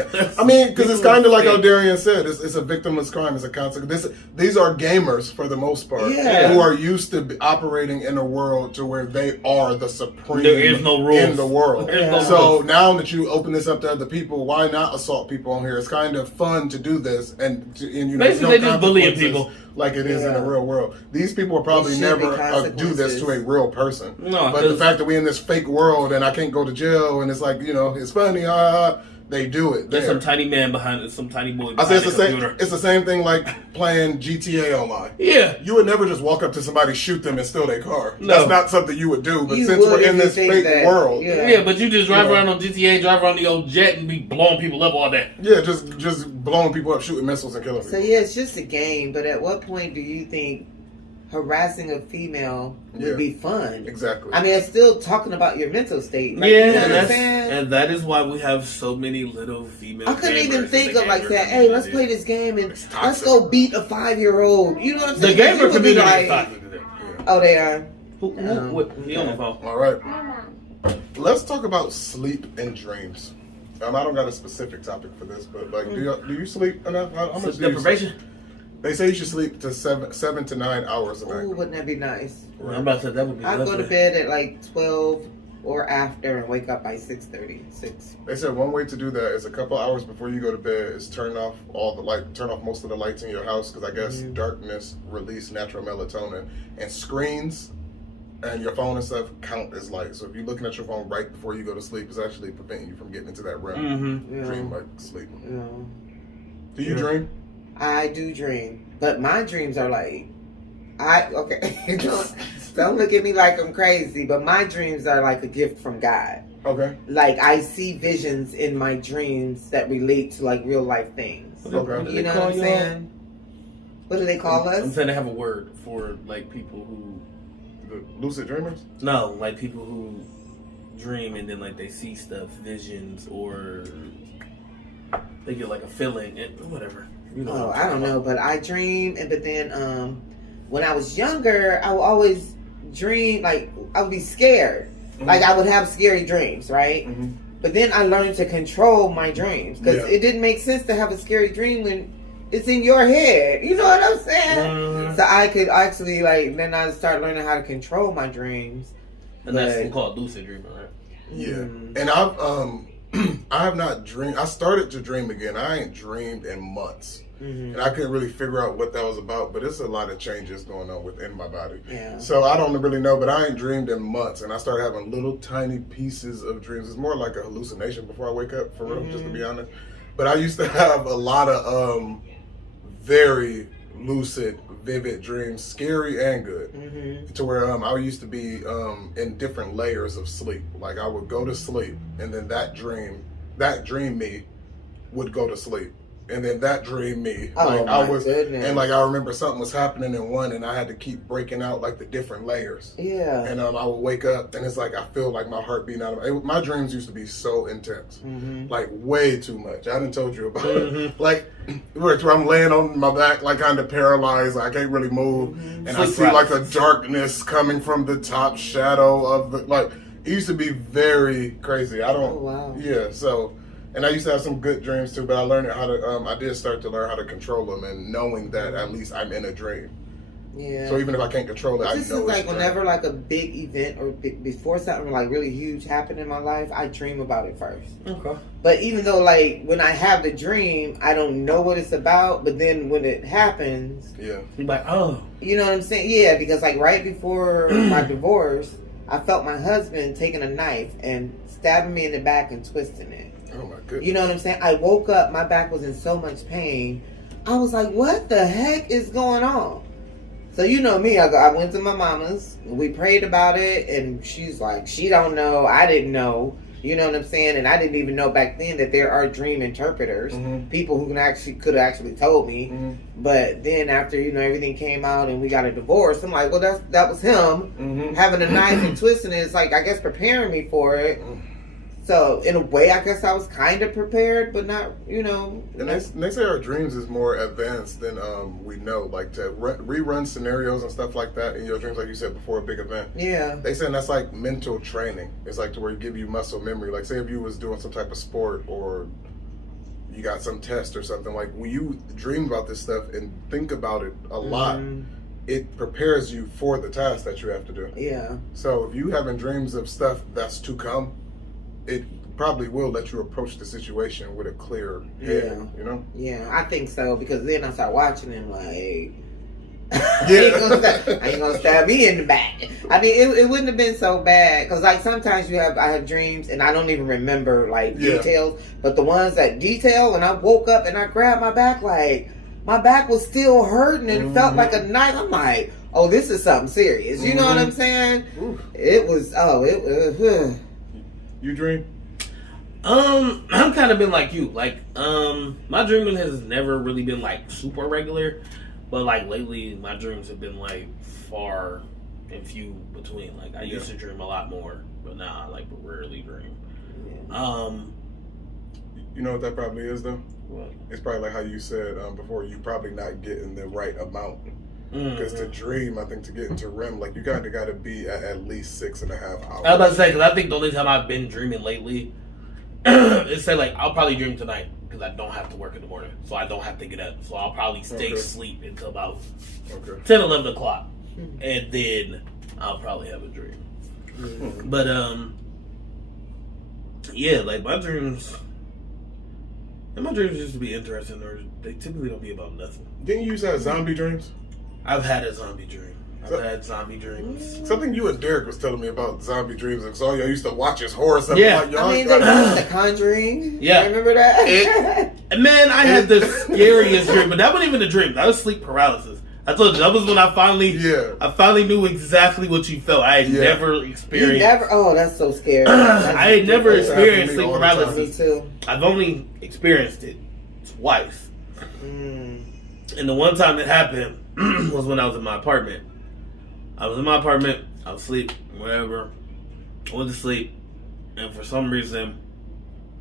have fun. I mean, because it's People kind of like how fake. Darion said, it's a victimless crime. It's a consequence. These are gamers for the most part, Yeah. who are used to operating in a world to where they are the supreme There is no rules. in the world. There's no So rules. now that you open this up to other people, why not assault people on here? It's kind of fun to do this, and Basically, they just bullying people. like it is in the Yeah. real world. These people will probably There should be never do this to a real person. No, But the 'cause- fact that we're in this fake world and I can't go to jail and it's like, it's funny, they do it. There's there. some tiny man behind it, some tiny boy I say behind it's the the same. computer. It's the same thing like playing GTA online. Yeah. You would never just walk up to somebody, shoot them, and steal their car. No. That's not something you would do. But You since would we're if in you this think fake that, world, Yeah, but you just drive Yeah. around on GTA, drive around the old jet, and be blowing people up all day. yeah, just blowing people up, shooting missiles, and killing so people. yeah, it's just a game. But at what point do you think harassing a female would Yeah. be fun? Exactly. I mean, it's still talking about your mental state. Like, Yeah, you know and what I'm saying? and that is why we have so many little female. I couldn't gamers even in think the of like gamer that. Hey, let's play community. this game and It's let's toxic. go beat a 5-year-old. You know what I'm The saying? gamer You would be community is like, toxic. oh, they are. He on the phone. All right. Let's talk about sleep and dreams. I don't got a specific topic for this, but like, do you sleep enough? How much do you sleep? Deprivation. They say you should sleep to 7 to 9 hours a night. Ooh, wouldn't that be nice? I'm about to say that would be I go to lovely. bed at like 12 or after and wake up by 6:30. 6. They said one way to do that is a couple hours before you go to bed is turn off most of the lights in your house, because I guess darkness release natural melatonin, and screens and your phone and stuff count as light. So if you're looking at your phone right before you go to sleep, it's actually preventing you from getting into that REM Mm-hmm. dream like sleep. Yeah. Do you dream? I do dream, but my dreams are like, don't look at me like I'm crazy, but my dreams are like a gift from God. Okay. Like I see visions in my dreams that relate to like real life things. Okay. You know what I'm saying? What do they call I'm us? saying they have a word for like people who The lucid dreamers? no, like people who dream and then like they see stuff, visions, or they get like a feeling and whatever. You know Oh, what I'm I don't talking know, but I dream, but then when I was younger, I would always dream like I would be scared. Like, I would have scary dreams, right? Mm-hmm. But then I learned to control my dreams. Because Yeah. it didn't make sense to have a scary dream when it's in your head. You know what I'm saying? So I could actually, like, then I started learning how to control my dreams. And that's called lucid dreaming, right? Yeah. And I have not dreamed. I started to dream again. I ain't dreamed in months. And I couldn't really figure out what that was about, but it's a lot of changes going on within my body. Yeah. So I don't really know, but I ain't dreamed in months, and I started having little tiny pieces of dreams. It's more like a hallucination before I wake up, for real, just to be honest. But I used to have a lot of very lucid, vivid dreams, scary and good, to where I used to be in different layers of sleep. Like I would go to sleep, and then that dream me would go to sleep. And then that dream me, like goodness. and like I remember something was happening in one, and I had to keep breaking out like the different layers. Yeah. And I would wake up, and it's like I feel like my heart beating out of my dreams used to be so intense, like way too much. I done told you about it. Like where I'm laying on my back, like kind of paralyzed, I can't really move, and I see like a darkness coming from the top shadow of the like. It used to be very crazy. I don't. Oh, wow. Yeah. So. And I used to have some good dreams too, but I learned how to. I did start to learn how to control them, and knowing that at least I'm in a dream. Yeah. So even if I can't control it, I know. This is like whenever like a big event or before something like really huge happened in my life, I dream about it first. Okay. But even though like when I have the dream, I don't know what it's about. But then when it happens, Yeah. You're like, oh. You know what I'm saying? Yeah, because like right before my divorce, I felt my husband taking a knife and stabbing me in the back and twisting it. Oh my goodness. You know what I'm saying? I woke up, my back was in so much pain. I was like, what the heck is going on? So you know me, I went to my mama's, we prayed about it, and she's like, she don't know, I didn't know. You know what I'm saying? And I didn't even know back then that there are dream interpreters, people who could have actually told me. But then after, you know, everything came out and we got a divorce, I'm like, well, that was him having a knife and twisting it. It's like, I guess preparing me for it. So in a way, I guess I was kind of prepared, but not, you know. And they say our dreams is more advanced than we know. Like to rerun scenarios and stuff like that in your dreams, like you said before a big event. Yeah. They saying that's like mental training. It's like to where it give you muscle memory. Like say if you was doing some type of sport or you got some test or something, like when you dream about this stuff and think about it a lot, it prepares you for the task that you have to do. Yeah. So if you having dreams of stuff that's to come, it probably will let you approach the situation with a clear head, you know? Yeah, I think so, because then I start watching him like, yeah. I ain't gonna stab me in the back. I mean, it wouldn't have been so bad, because like sometimes I have dreams and I don't even remember like details, but the ones that detail, and I woke up and I grabbed my back, like my back was still hurting and felt like a knife. I'm like, oh, this is something serious. You know what I'm saying? It was, You dream? I've kind of been like you. Like, my dreaming has never really been like super regular, but like lately, my dreams have been like far and few between. Like, I used to dream a lot more, but now I like rarely dream. You know what that probably is though? What? It's probably like how you said before. You probably not getting the right amount. Because to dream, I think to get into REM, like you kind of got to be at least 6.5 hours. I was about to say, because I think the only time I've been dreaming lately is say like I'll probably dream tonight because I don't have to work in the morning, so I don't have to get up. So I'll probably stay asleep until about 10, 11 o'clock, and then I'll probably have a dream. But yeah, like my dreams used to be interesting, or they typically don't be about nothing. Didn't you used to have zombie dreams? I've had a zombie dream. I've had zombie dreams. Something you and Derek was telling me about zombie dreams. Like, so y'all used to watch his horror stuff. Yeah. Like, I mean, they watched The Conjuring. Yeah. Remember that? Man, I had the scariest dream, but that wasn't even a dream. That was sleep paralysis. I told you, that was when I finally knew exactly what you felt. I had never experienced. Oh, that's so scary. I had never experienced sleep paralysis. Me too. I've only experienced it twice. And the one time it happened was when I was in my apartment. I was asleep, wherever. I went to sleep, and for some reason,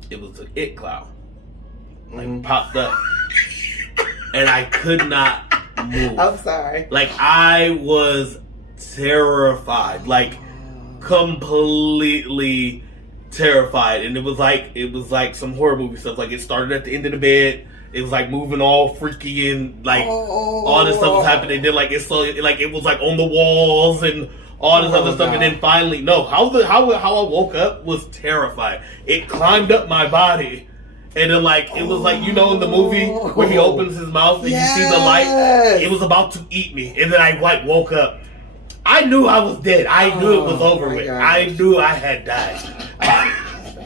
it was an it cloud. Like, popped up. And I could not move. I'm sorry. Like, I was terrified. Like, completely terrified, and it was like some horror movie stuff. Like it started at the end of the bed. It was like moving all freaky and like all this stuff was happening. Then like it was like on the walls and all this other stuff. And then finally, how I woke up was terrified. It climbed up my body. And then, like, it was like, in the movie where he opens his mouth and you see the light, it was about to eat me. And then I, like, woke up. I knew I was dead. I knew it was over with. gosh. I knew I had died.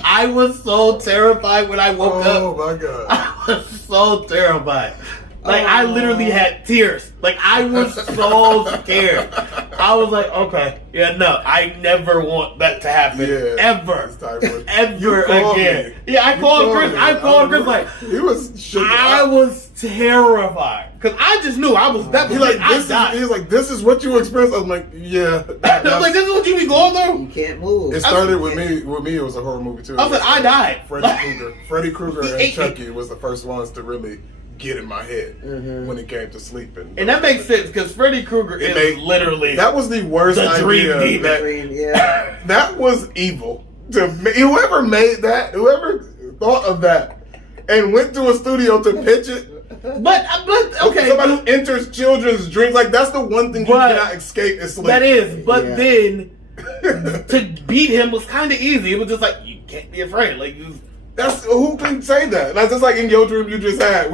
I was so terrified when I woke up. Oh, my God. I was so terrified. Like, I literally had tears. Like, I was so scared. I was like, okay, I never want that to happen. Ever. Ever again. Me. Yeah, I called Chris. Like, he was shook. I was terrified. Because I just knew I was that. He was like, this is what you experienced. I'm like, yeah. I was like, this is what you be going through? You can't move. It started with me. With me, it was a horror movie, too. I was like, I died. Freddy Krueger and Chucky was the first ones to really get in my head when it came to sleeping. And that makes sense because Freddy Krueger is literally that was the worst idea. That was evil. Whoever made that, whoever thought of that, and went to a studio to pitch it. But okay, somebody who enters children's dreams, like that's the one thing you cannot escape is sleep. That is, but then to beat him was kind of easy. It was just like you can't be afraid. Like that's who can say that. That's just like in your dream you just had.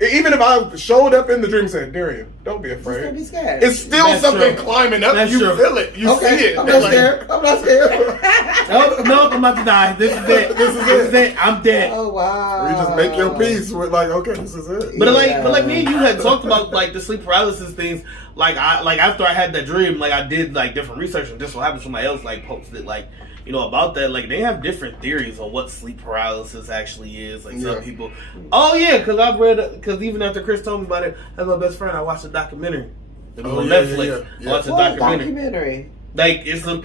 Even if I showed up in the dream and said, Darion, don't be afraid. Don't be scared. It's still something climbing up. You feel it. You see it. I'm not scared. I'm not scared. No, I'm about to die. This is it. This is it. I'm dead. Oh, wow. You just make your peace with like, okay, this is it. But like me and you had talked about like the sleep paralysis things. Like after I had that dream, like I did like different research and this what happened. Somebody else like posted like, about that. Like they have different theories on what sleep paralysis actually is. Like some people, because even after Chris told me about it, as my best friend, I watched a documentary. It was on Netflix. I watched a documentary. Like it's a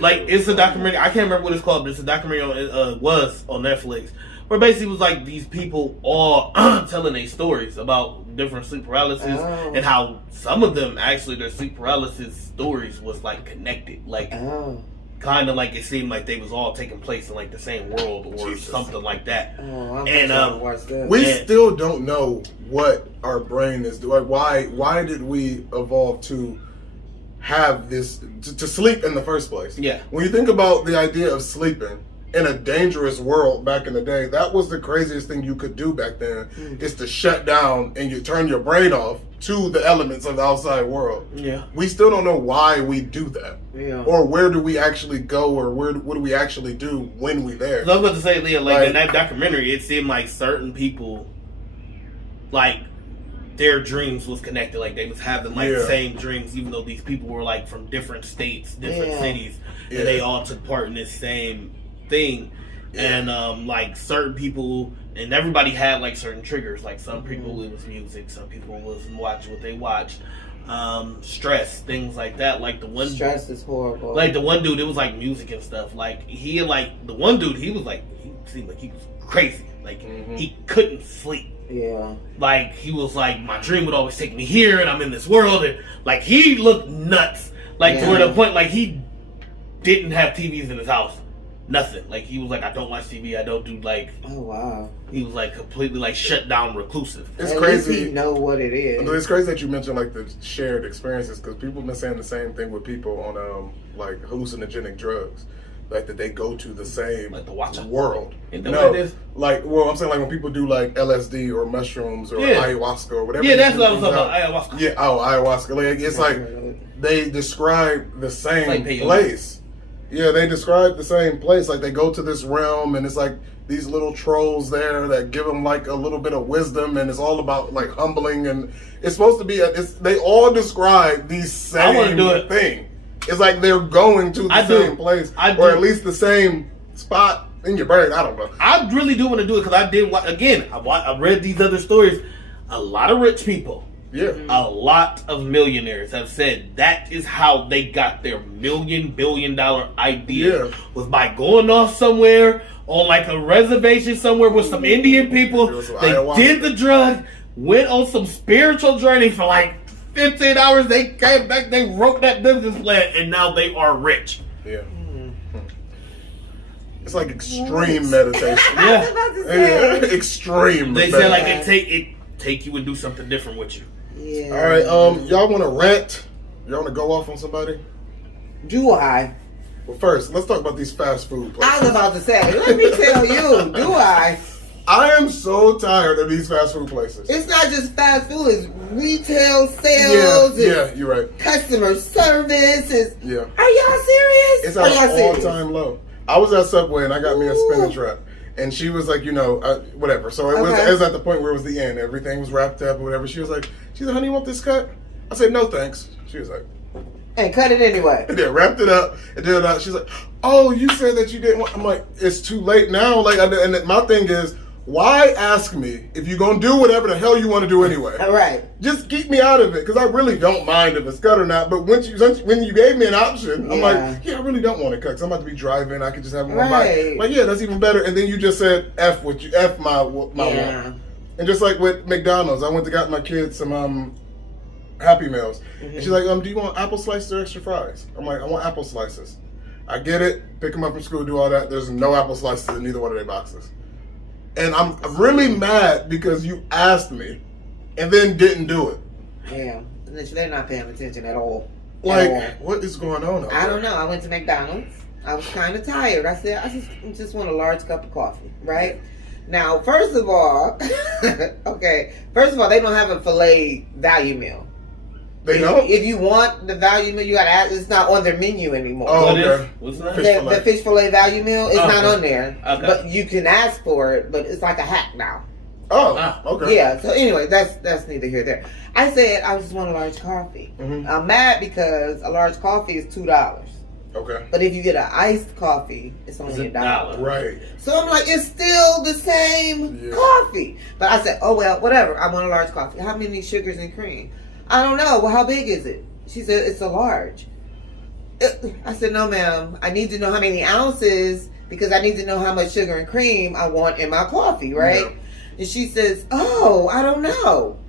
documentary. I can't remember what it's called, but it's a documentary was on Netflix. Where basically it was like these people all telling their stories about different sleep paralysis and how some of them actually their sleep paralysis stories was like connected. Like kind of like it seemed like they was all taking place in like the same world or something like that. We still don't know what our brain is doing. Why did we evolve to have this to sleep in the first place? Yeah. When you think about the idea of sleeping in a dangerous world back in the day, that was the craziest thing you could do back then, is to shut down and you turn your brain off to the elements of the outside world. Yeah. We still don't know why we do that. Yeah. Or where do we actually go, or what do we actually do when we there? So I was about to say, Leah, like in that documentary, it seemed like certain people, like their dreams was connected. Like they was having like the same dreams, even though these people were like from different states, different cities, and they all took part in this same thing. And like certain people, and everybody had like certain triggers. Like some people it was music, some people was watching what they watched, stress, things like that. Like the one stress is horrible. Like the one dude, it was like music and stuff. Like he the one dude, he seemed like he was crazy. Like he couldn't sleep. Yeah. Like he was like, my dream would always take me here, and I'm in this world, and like he looked nuts. Like to where the point, like he didn't have TVs in his house. Nothing. Like he was like, I don't watch TV. I don't do like. Oh wow. He was like completely like shut down, reclusive. It's At crazy. Least he know what it is. It's crazy that you mentioned like the shared experiences, because people have been saying the same thing with people on like hallucinogenic drugs, like that they go to the same like the world. Like I'm saying like when people do like LSD or mushrooms or ayahuasca or whatever. Yeah, that's what I was talking about. Ayahuasca. Yeah, ayahuasca. Like it's like they describe the same place. Yeah, they describe the same place. Like they go to this realm, and it's like these little trolls there that give them like a little bit of wisdom, and it's all about like humbling, and it's supposed to be. They all describe the same thing. It's like they're going to the same place, or at least the same spot in your brain. I don't know. I really do want to do it because I did. Again, I read these other stories. A lot of rich people. Yeah. A lot of millionaires have said that is how they got their $1 billion idea was by going off somewhere on like a reservation somewhere with some Indian people. They did the drug, went on some spiritual journey for like 15 hours. They came back, they wrote that business plan, and now they are rich. Yeah. It's like extreme meditation. I was about to say. Yeah, extreme. They say like meditation. it take you and do something different with you. Yeah. All right, y'all want to rant? Y'all want to go off on somebody? Do I? Well, first, let's talk about these fast food places. I was about to say, let me tell you, do I? I am so tired of these fast food places. It's not just fast food, it's retail sales. Yeah, you're right. Customer service. Yeah. Are y'all serious? It's Are at y'all an serious? all-time low. I was at Subway and I got me a Ooh. spinach wrap. And she was like, whatever. So it was at the point where it was the end. Everything was wrapped up or whatever. She was like, honey, you want this cut? I said, no, thanks. She was like, And cut it anyway. and then wrapped it up and did it out. She's like, oh, you said that you didn't want. I'm like, it's too late now. Like, and my thing is, why ask me if you're going to do whatever the hell you want to do anyway? All right. Just keep me out of it, because I really don't mind if it's cut or not. But when you gave me an option, I'm like, yeah, I really don't want it cut, because I'm about to be driving. I could just have one bite. Like, yeah, that's even better. And then you just said F my want. And just like with McDonald's, I went to got my kids some Happy Meals. And she's like, do you want apple slices or extra fries? I'm like, I want apple slices. I get it. Pick them up from school, do all that. There's no apple slices in neither one of their boxes. And I'm really mad because you asked me and then didn't do it. Yeah. They're not paying attention at all. Like, what is going on out I there? don't know. I went to McDonald's. I was kind of tired. I said, I just want a large cup of coffee, right? Now, first of all, they don't have a filet value meal. They don't? If you want the value meal, you gotta ask. It's not on their menu anymore. Oh, okay. What's that? The fish fillet value meal is not Okay. on there, Okay. but you can ask for it. But it's like a hack now. Oh, okay. Yeah. So anyway, that's neither here nor there. I said I just want a large coffee. I'm mad because a large coffee is $2. Okay. But if you get an iced coffee, it's only $1. Right. So I'm like, it's still the same coffee. But I said, oh well, whatever. I want a large coffee. How many sugars and cream? I don't know. Well, how big is it? She said, it's a large. I said, no, ma'am. I need to know how many ounces because I need to know how much sugar and cream I want in my coffee, right? Yeah. And she says, oh, I don't know.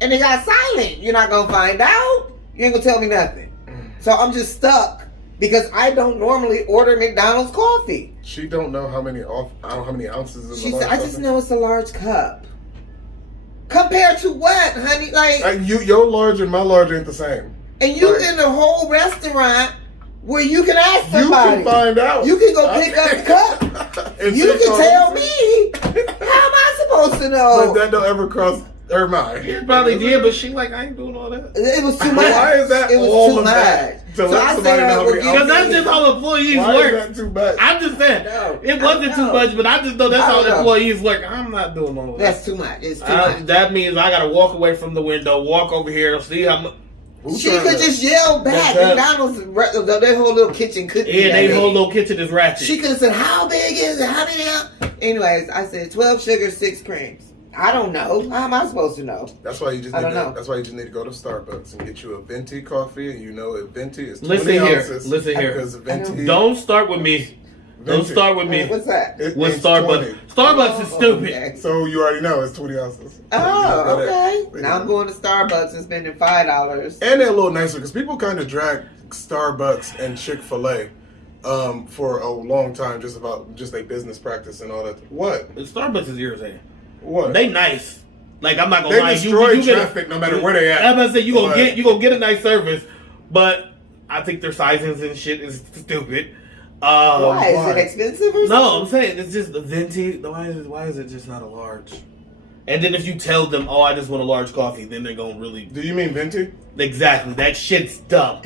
And they got silent. You're not going to find out? You ain't going to tell me nothing. So I'm just stuck because I don't normally order McDonald's coffee. She don't know how many ounces in She the said, I just know it's a large cup. Compared to what, honey? Like your large and my large ain't the same. And you in the whole restaurant where you can ask somebody. You can find out. You can go pick up the cup. You can tell me. How am I supposed to know? But that don't ever cross her mind. It probably did, but she like, I ain't doing all that. It was too much. Why is that it was all too of much. that? So I said, because that's just how employees Why work. is that too much? I'm just saying, it wasn't too much, but I just know that's how employees work. I'm not doing all that. That's too much. It's too much. That means I gotta walk away from the window, walk over here, see how much. She could just yell back. McDonald's, their whole little kitchen could be. Yeah, their whole little kitchen is ratchet. She could have said, how big is it? How many? Anyways, I said 12 sugars, 6 creams. I don't know. How am I supposed to know? That's why you just That's why you just need to go to Starbucks and get you a venti coffee, and you know if venti is 20 Listen ounces. Listen here. Because venti. Don't start with me. Don't start with me. What's that? With Starbucks. 20. Starbucks is stupid. Okay. So you already know it's 20 ounces. Oh, okay. Now I'm going to Starbucks and spending $5. And they're a little nicer because people kind of drag Starbucks and Chick-fil-A for a long time just their business practice and all that. What? Starbucks is irritating. What? They nice. Like, I'm not gonna lie. They destroy traffic no matter where they at. I'm gonna say you gonna get a nice service, but I think their sizings and shit is stupid. Why? Is it expensive or something? No, I'm saying it's just the venti. Why is it just not a large? And then if you tell them, oh, I just want a large coffee, then they're gonna really. Do you mean venti? Exactly. That shit's dumb.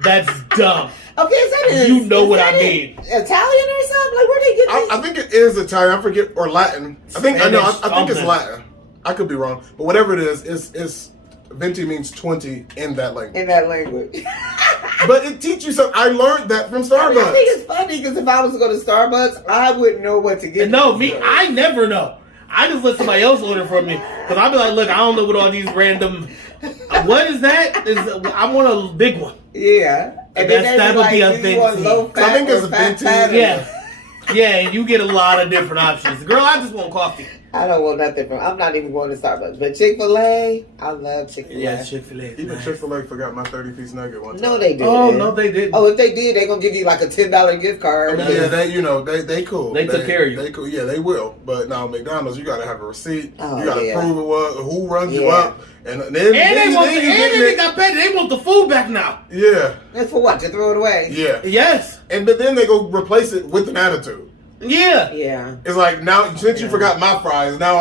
That's dumb. Okay, is that you know what I mean? Italian or something? Like where they get this? I think it is Italian. I forget, or Latin. I think it's Latin. I could be wrong, but whatever it is, it's venti means 20 in that language. In that language. But it teaches you something. I learned that from Starbucks. I think it's funny because if I was to go to Starbucks, I wouldn't know what to get. No, I never know. I just let somebody else order from me because I'll be like, look, I don't know what all these random. What is that? I want a big one. Yeah. And that would be a venti. I think it's a venti. Yeah, and you get a lot of different options. Girl, I just want coffee. I don't want nothing from. I'm not even going to Starbucks. But Chick-fil-A, I love Chick-fil-A. Yeah, Chick-fil-A. Even Chick-fil-A forgot my 30-piece nugget one time. No, they didn't. Oh, no, they didn't. Oh, if they did, they're gonna give you like a $10 gift card. Yeah, they cool. They took care of you. They cool. Yeah, they will. But now McDonald's, you gotta have a receipt. Oh, you gotta yeah. prove it was who rung you Yeah. up, and then they got paid. They want the food back now. Yeah, That's for what? To throw it away? yeah, Yes. but then they go replace it with an attitude. Yeah. Yeah. It's like now since you forgot my fries, now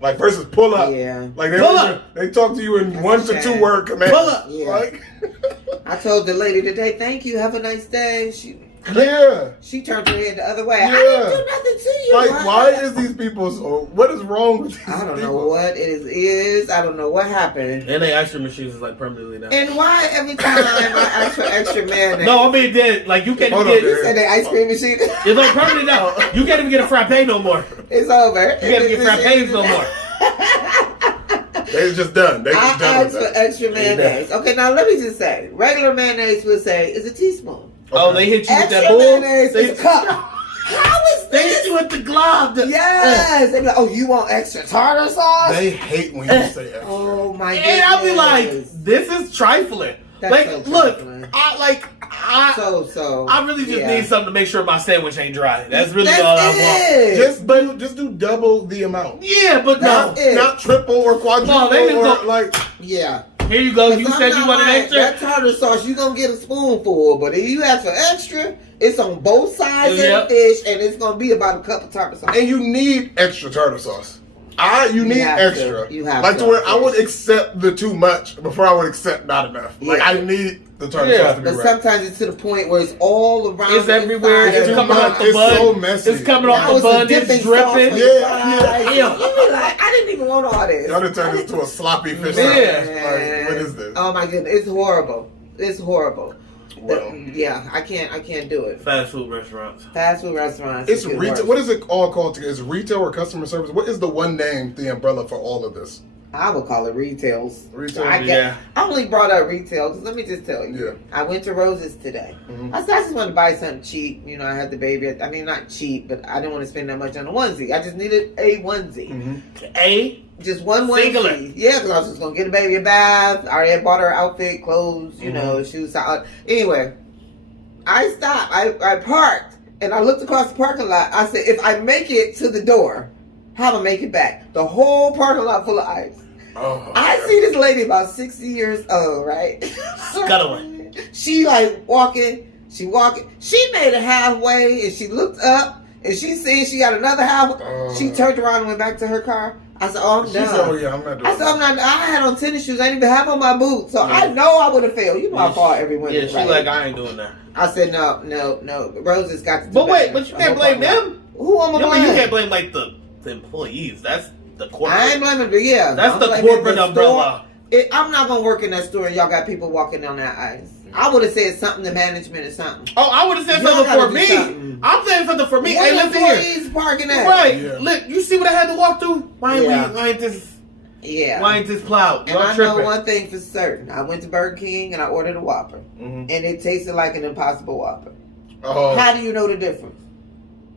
like versus pull up. Yeah. Like Pull up. they talk to you in 1 to 2 word commands. Pull up. Yeah. Like, I told the lady today, thank you, have a nice day. yeah. She turned her head the other way. Yeah. I didn't do nothing to you. Like, why is these people so? What is wrong with these people? I don't know what it is. I don't know what happened. And they ice cream machines is like permanently now. And why every time I ask for extra mayonnaise? No, I mean, like you can't Hold even on, get. man. Said the ice cream machine. It's like permanent now. You can't even get a frappe no more. It's over. You can't get frappes no more. They're just done. They I just done asked with for that. extra mayonnaise. Okay, now let me just say, regular mayonnaise will say is a teaspoon. Oh, they hit you with Extra that bull. mayonnaise They, is a cup. How is they hit this? you with the glove. Yes. They be like, oh, you want extra tartar sauce? They hate when you say extra. Oh my goodness. And I'll be like, this is trifling. That's like, so look, trifling. I really just yeah. need something to make sure my sandwich ain't dry. That's really That's all I want. it. Just do double the amount. Yeah, but no. That's it. Not triple or quadruple No, they just or don't- like. Yeah. Here you go. You Because said I'm you not wanted lying. extra. That tartar sauce, you going to get a spoonful. But if you ask for extra, it's on both sides Yep. of the fish. And it's going to be about a cup of tartar sauce. And you need extra tartar sauce. You need have extra. to. You have like to. to where I would accept the too much before I would accept not enough. Like Yeah. I need the tartar Yeah. sauce to be But right. sometimes it's to the point where it's all around. It's the everywhere. inside. It's too coming much. off the It's bun. so messy. It's coming Now off the it's a bun. dipping It's sauce dripping. for Yeah, your fries. yeah. You be like, I didn't even want all this. Y'all done turned this to a sloppy fish Yeah. sandwich. Like, what is this? Oh my goodness, it's horrible. It's horrible. Well, Yeah, I can't do it. Fast food restaurants. Fast food restaurants. it's is the retail. worst. What is it all called together? Is it retail or customer service? What is the one name, the umbrella for all of this? I would call it retails. Retail, yeah. I only brought up retail because let me just tell you. Yeah. I went to Rose's today. Mhm. I just wanted to buy something cheap. You know, I had the baby. I mean, not cheap, but I didn't want to spend that much on a onesie. I just needed a onesie. A. Just one onesie. Singular. Yeah, because I was just going to get a baby a bath. I already had bought her outfit, clothes, you know, shoes. Anyway, I stopped. I parked and I looked across the parking lot. I said, if I make it to the door, how am I make it back? The whole parking lot full of ice. Oh, I see this lady about 60 years old, right? Scuttling. She like walking. She made it halfway and she looked up and she seen she got another half. She turned around and went back to her car. I said, oh, I'm She done. said, "Oh yeah, I'm not doing I said, I'm not. I had on tennis shoes. I didn't even have on my boots, so I know I would have failed. You know I fall every winter. Yeah, she right? like, I ain't doing that. I said, no. Rose has got to do But wait, better. but you can't blame them. Who am I You blaming? can't blame like the employees. That's the corporate. I ain't blaming, but yeah, That's I'm the blaming corporate the umbrella. store. I'm not gonna work in that store and y'all got people walking on that ice. I would have said something to management or something. Oh, I would have said Y'all something gotta for do me. something. I'm saying something for me. Hey, What listen here. employees parking at? Right. Yeah. Look, you see what I had to walk through? Why ain't this Yeah. why ain't this plowed? And Y'all I tripping. know one thing for certain. I went to Burger King and I ordered a Whopper. Mhm. And it tasted like an Impossible Whopper. Oh, How do you know the difference?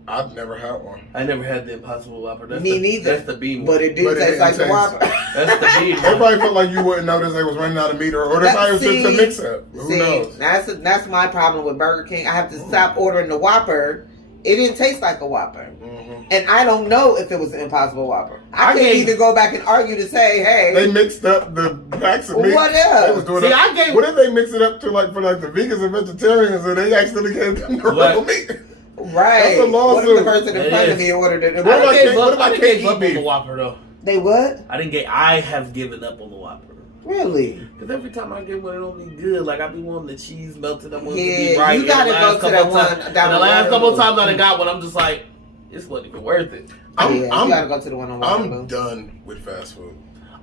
I've never had one. I never had the Impossible Whopper. That's Me the, neither. That's the B one. But it did But it taste didn't like the taste- Whopper. That's the B one. Everybody felt like you wouldn't notice they was running out of meat, or they thought it was just a See, mix-up. Who knows? That's my problem with Burger King. I have to stop ordering the Whopper. It didn't taste like a Whopper. Mhm. And I don't know if it was an Impossible Whopper. I I can't gave- even go back and argue to say, hey, They mixed up the packs of meat. What else? They was doing See, that. I gave- What if they mix it up to like for like the vegans and vegetarians, and they actually gave them the real What? meat? right. That's a lawsuit. What if the person in It front is. of me ordered it? What about I gave what up, about I didn't give KE up on beef? the Whopper though. They what? I have given up on the Whopper. Really? Because every time I get one, it don't be good. Like, I be wanting the cheese melted. I want it to Yeah, be right. you gotta And the go last to couple that of one times- down and the on last couple of Waterloo. times that I got one, I'm just like, this wasn't even worth it. Yeah, I'm you gotta go to the one on I'm Waterloo. done with fast food.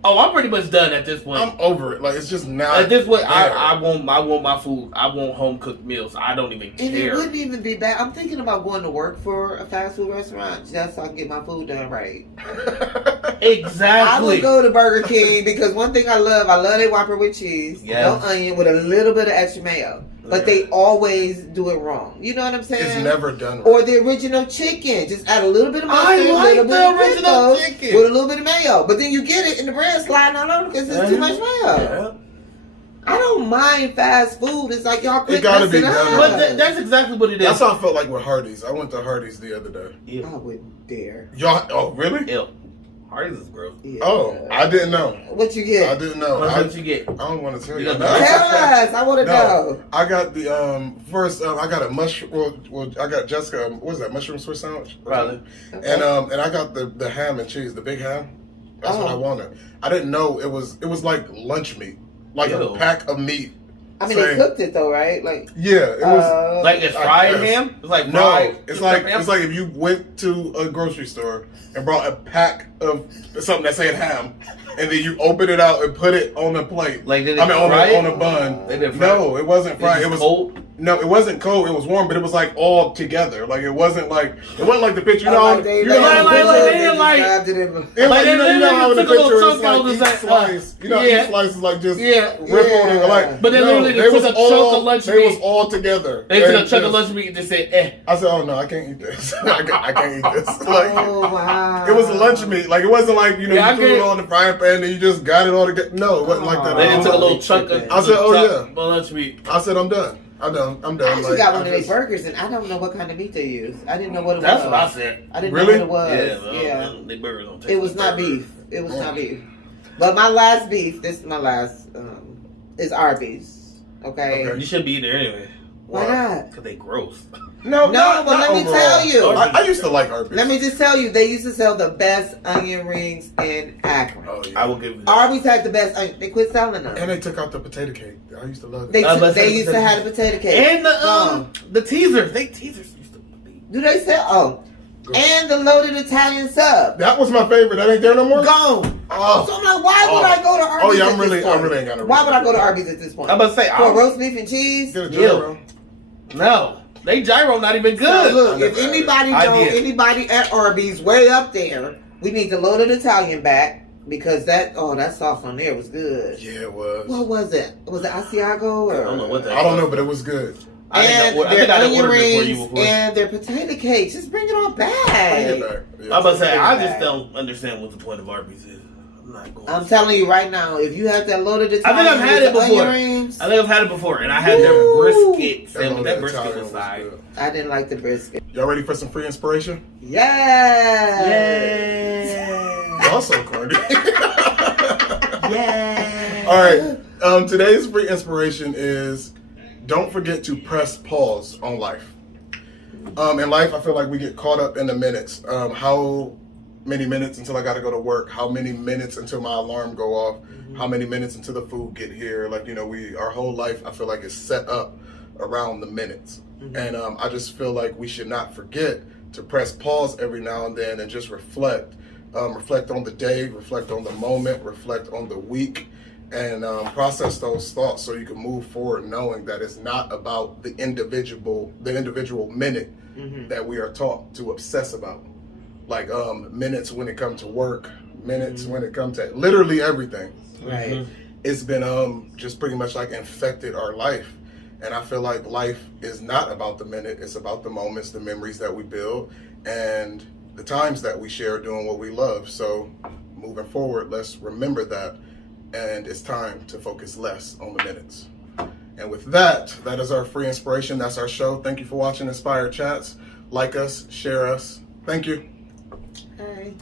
Oh, I'm pretty much done at this point. I'm over it. Like it's just not. At this point, there. I want my food. I want home cooked meals. I don't even And it care. wouldn't even be bad. I'm thinking about going to work for a fast food restaurant just so I can get my food done right. I Exactly. would go to Burger King because one thing I love their Whopper with cheese, Yes. no onion, with a little bit of extra mayo. but they always do it wrong. You know what I'm saying? It's never done right. Or the original chicken. Just add a little bit of mustard, I a like little the bit of original pickles chicken. with a little bit of mayo. But then you get it and the bread sliding all over because it's too much mayo. I don't mind fast food. It's like y'all quit It gotta be messing done. up. But that's exactly what it is. That's how I felt like with Hardee's. I went to Hardee's the other day. I wouldn't dare. Y'all, oh really? Ew. Hardee's is gross. Yeah. Oh, I didn't know. What you get? I didn't know. What you get? I don't want to tell you. You No. got Tell us. I want to know. I got the first. I got a mushroom. Well, I got Jessica. What is that? Mushroom Swiss sandwich. Probably. Okay. And I got the ham and cheese, the big ham. That's what I wanted. I didn't know it was like lunch meat, like Ew. a pack of meat. I mean, they cooked it though, right? Like, Yeah, it was. Like it's fried guess. ham? It's like No, fried. it's like if you went to a grocery store and brought a pack of something that said ham, and then you open it out and put it on a plate. Like, did it on fry it? a bun. They didn't fry No, it wasn't fried. It was cold. No, it wasn't cold. It was warm, but it was like all together. Like it wasn't like the picture. You know, like they you know, like- how in the took a little picture chunk it's out like of each that, slice. You know, yeah. each slice is like just Yeah. rippled and like. But they literally they took was a chunk all- of lunch They meat. was all together. They took a And chunk of just- lunch meat and just said, eh. I said, "Oh no, I can't eat this. I can't eat this." Like, Oh, wow. it was lunch meat. Like it wasn't like Yeah, you I threw get it it. on the frying pan and you just got it all together. No, it wasn't like that. They at just all. took a little chunk of I said, "Oh, yeah." lunch meat. I said, "I'm done. I'm done. I'm I done." actually Like, got one of I their just- burgers, and I don't know what kind of meat they use. I didn't know what it That's was. what I said. I didn't Really? know what it was. Yeah. They burgers don't taste It was like not burgers. beef. It was not beef. But my last beef, this is my last, is Arby's. Okay? Okay. You shouldn't be there anyway. Why not? Because they gross. No, No, but let me overall. tell you. I used to like Arby's. Let me just tell you, they used to sell the best onion rings in Akron. Oh, yeah. I will give you that. Arby's had the best onion. They quit selling them. And they took out the potato cake. I used to love They, it. I was about to say they used to potato have the potato cake. And the teasers. Teasers used to be. Do they sell? Oh. And the loaded Italian sub. That was my favorite. That ain't there no more. Gone. Oh. So I'm like, why would Oh. I go to Arby's? Oh, yeah, at I this really point? ain't got a Why would I go to reason. Arby's at this point? I'm about to say, For roast beef and cheese? Get a Yeah. gyro. No. They gyro not even So good. look, if anybody I know did. anybody at Arby's way up there, we need the loaded Italian back because that sauce on there was good. Yeah, it was. What was it? Was it Asiago? Or? I don't know what that I don't know, but it was good. I And think I their done onion ordered it for you rings before. and their potato cakes. Just bring it all Bring it back. back. Yeah. I'm about to say, I Bring it just back. don't understand what the point of Arby's is. I'm not going. I'm telling you right now, if you have that loaded I Italian think I've had with it the before. onion rings, I think I've had it before, and I had their Woo! brisket sandwich. That brisket Italian was side. good. I didn't like the brisket. Y'all ready for some free inspiration? Yeah. Y'all so corny. Yeah. All right. Today's free inspiration is don't forget to press pause on life. In life, I feel like we get caught up in the minutes. How many minutes until I got to go to work? How many minutes until my alarm go off? How many minutes until the food get here? Like, our whole life, I feel like is set up around the minutes. And I just feel like we should not forget to press pause every now and then and just reflect. Reflect on the day, reflect on the moment, reflect on the week, and process those thoughts so you can move forward knowing that it's not about the individual minute that we are taught to obsess about. Like minutes when it comes to work, minutes when it comes to literally everything. Right. It's been just pretty much like infected our life. And I feel like life is not about the minute, it's about the moments, the memories that we build, and the times that we share doing what we love. So moving forward, let's remember that. And it's time to focus less on the minutes. And with that, that is our free inspiration. That's our show. Thank you for watching Inspired Chats. Like us, share us. Thank you. Hi.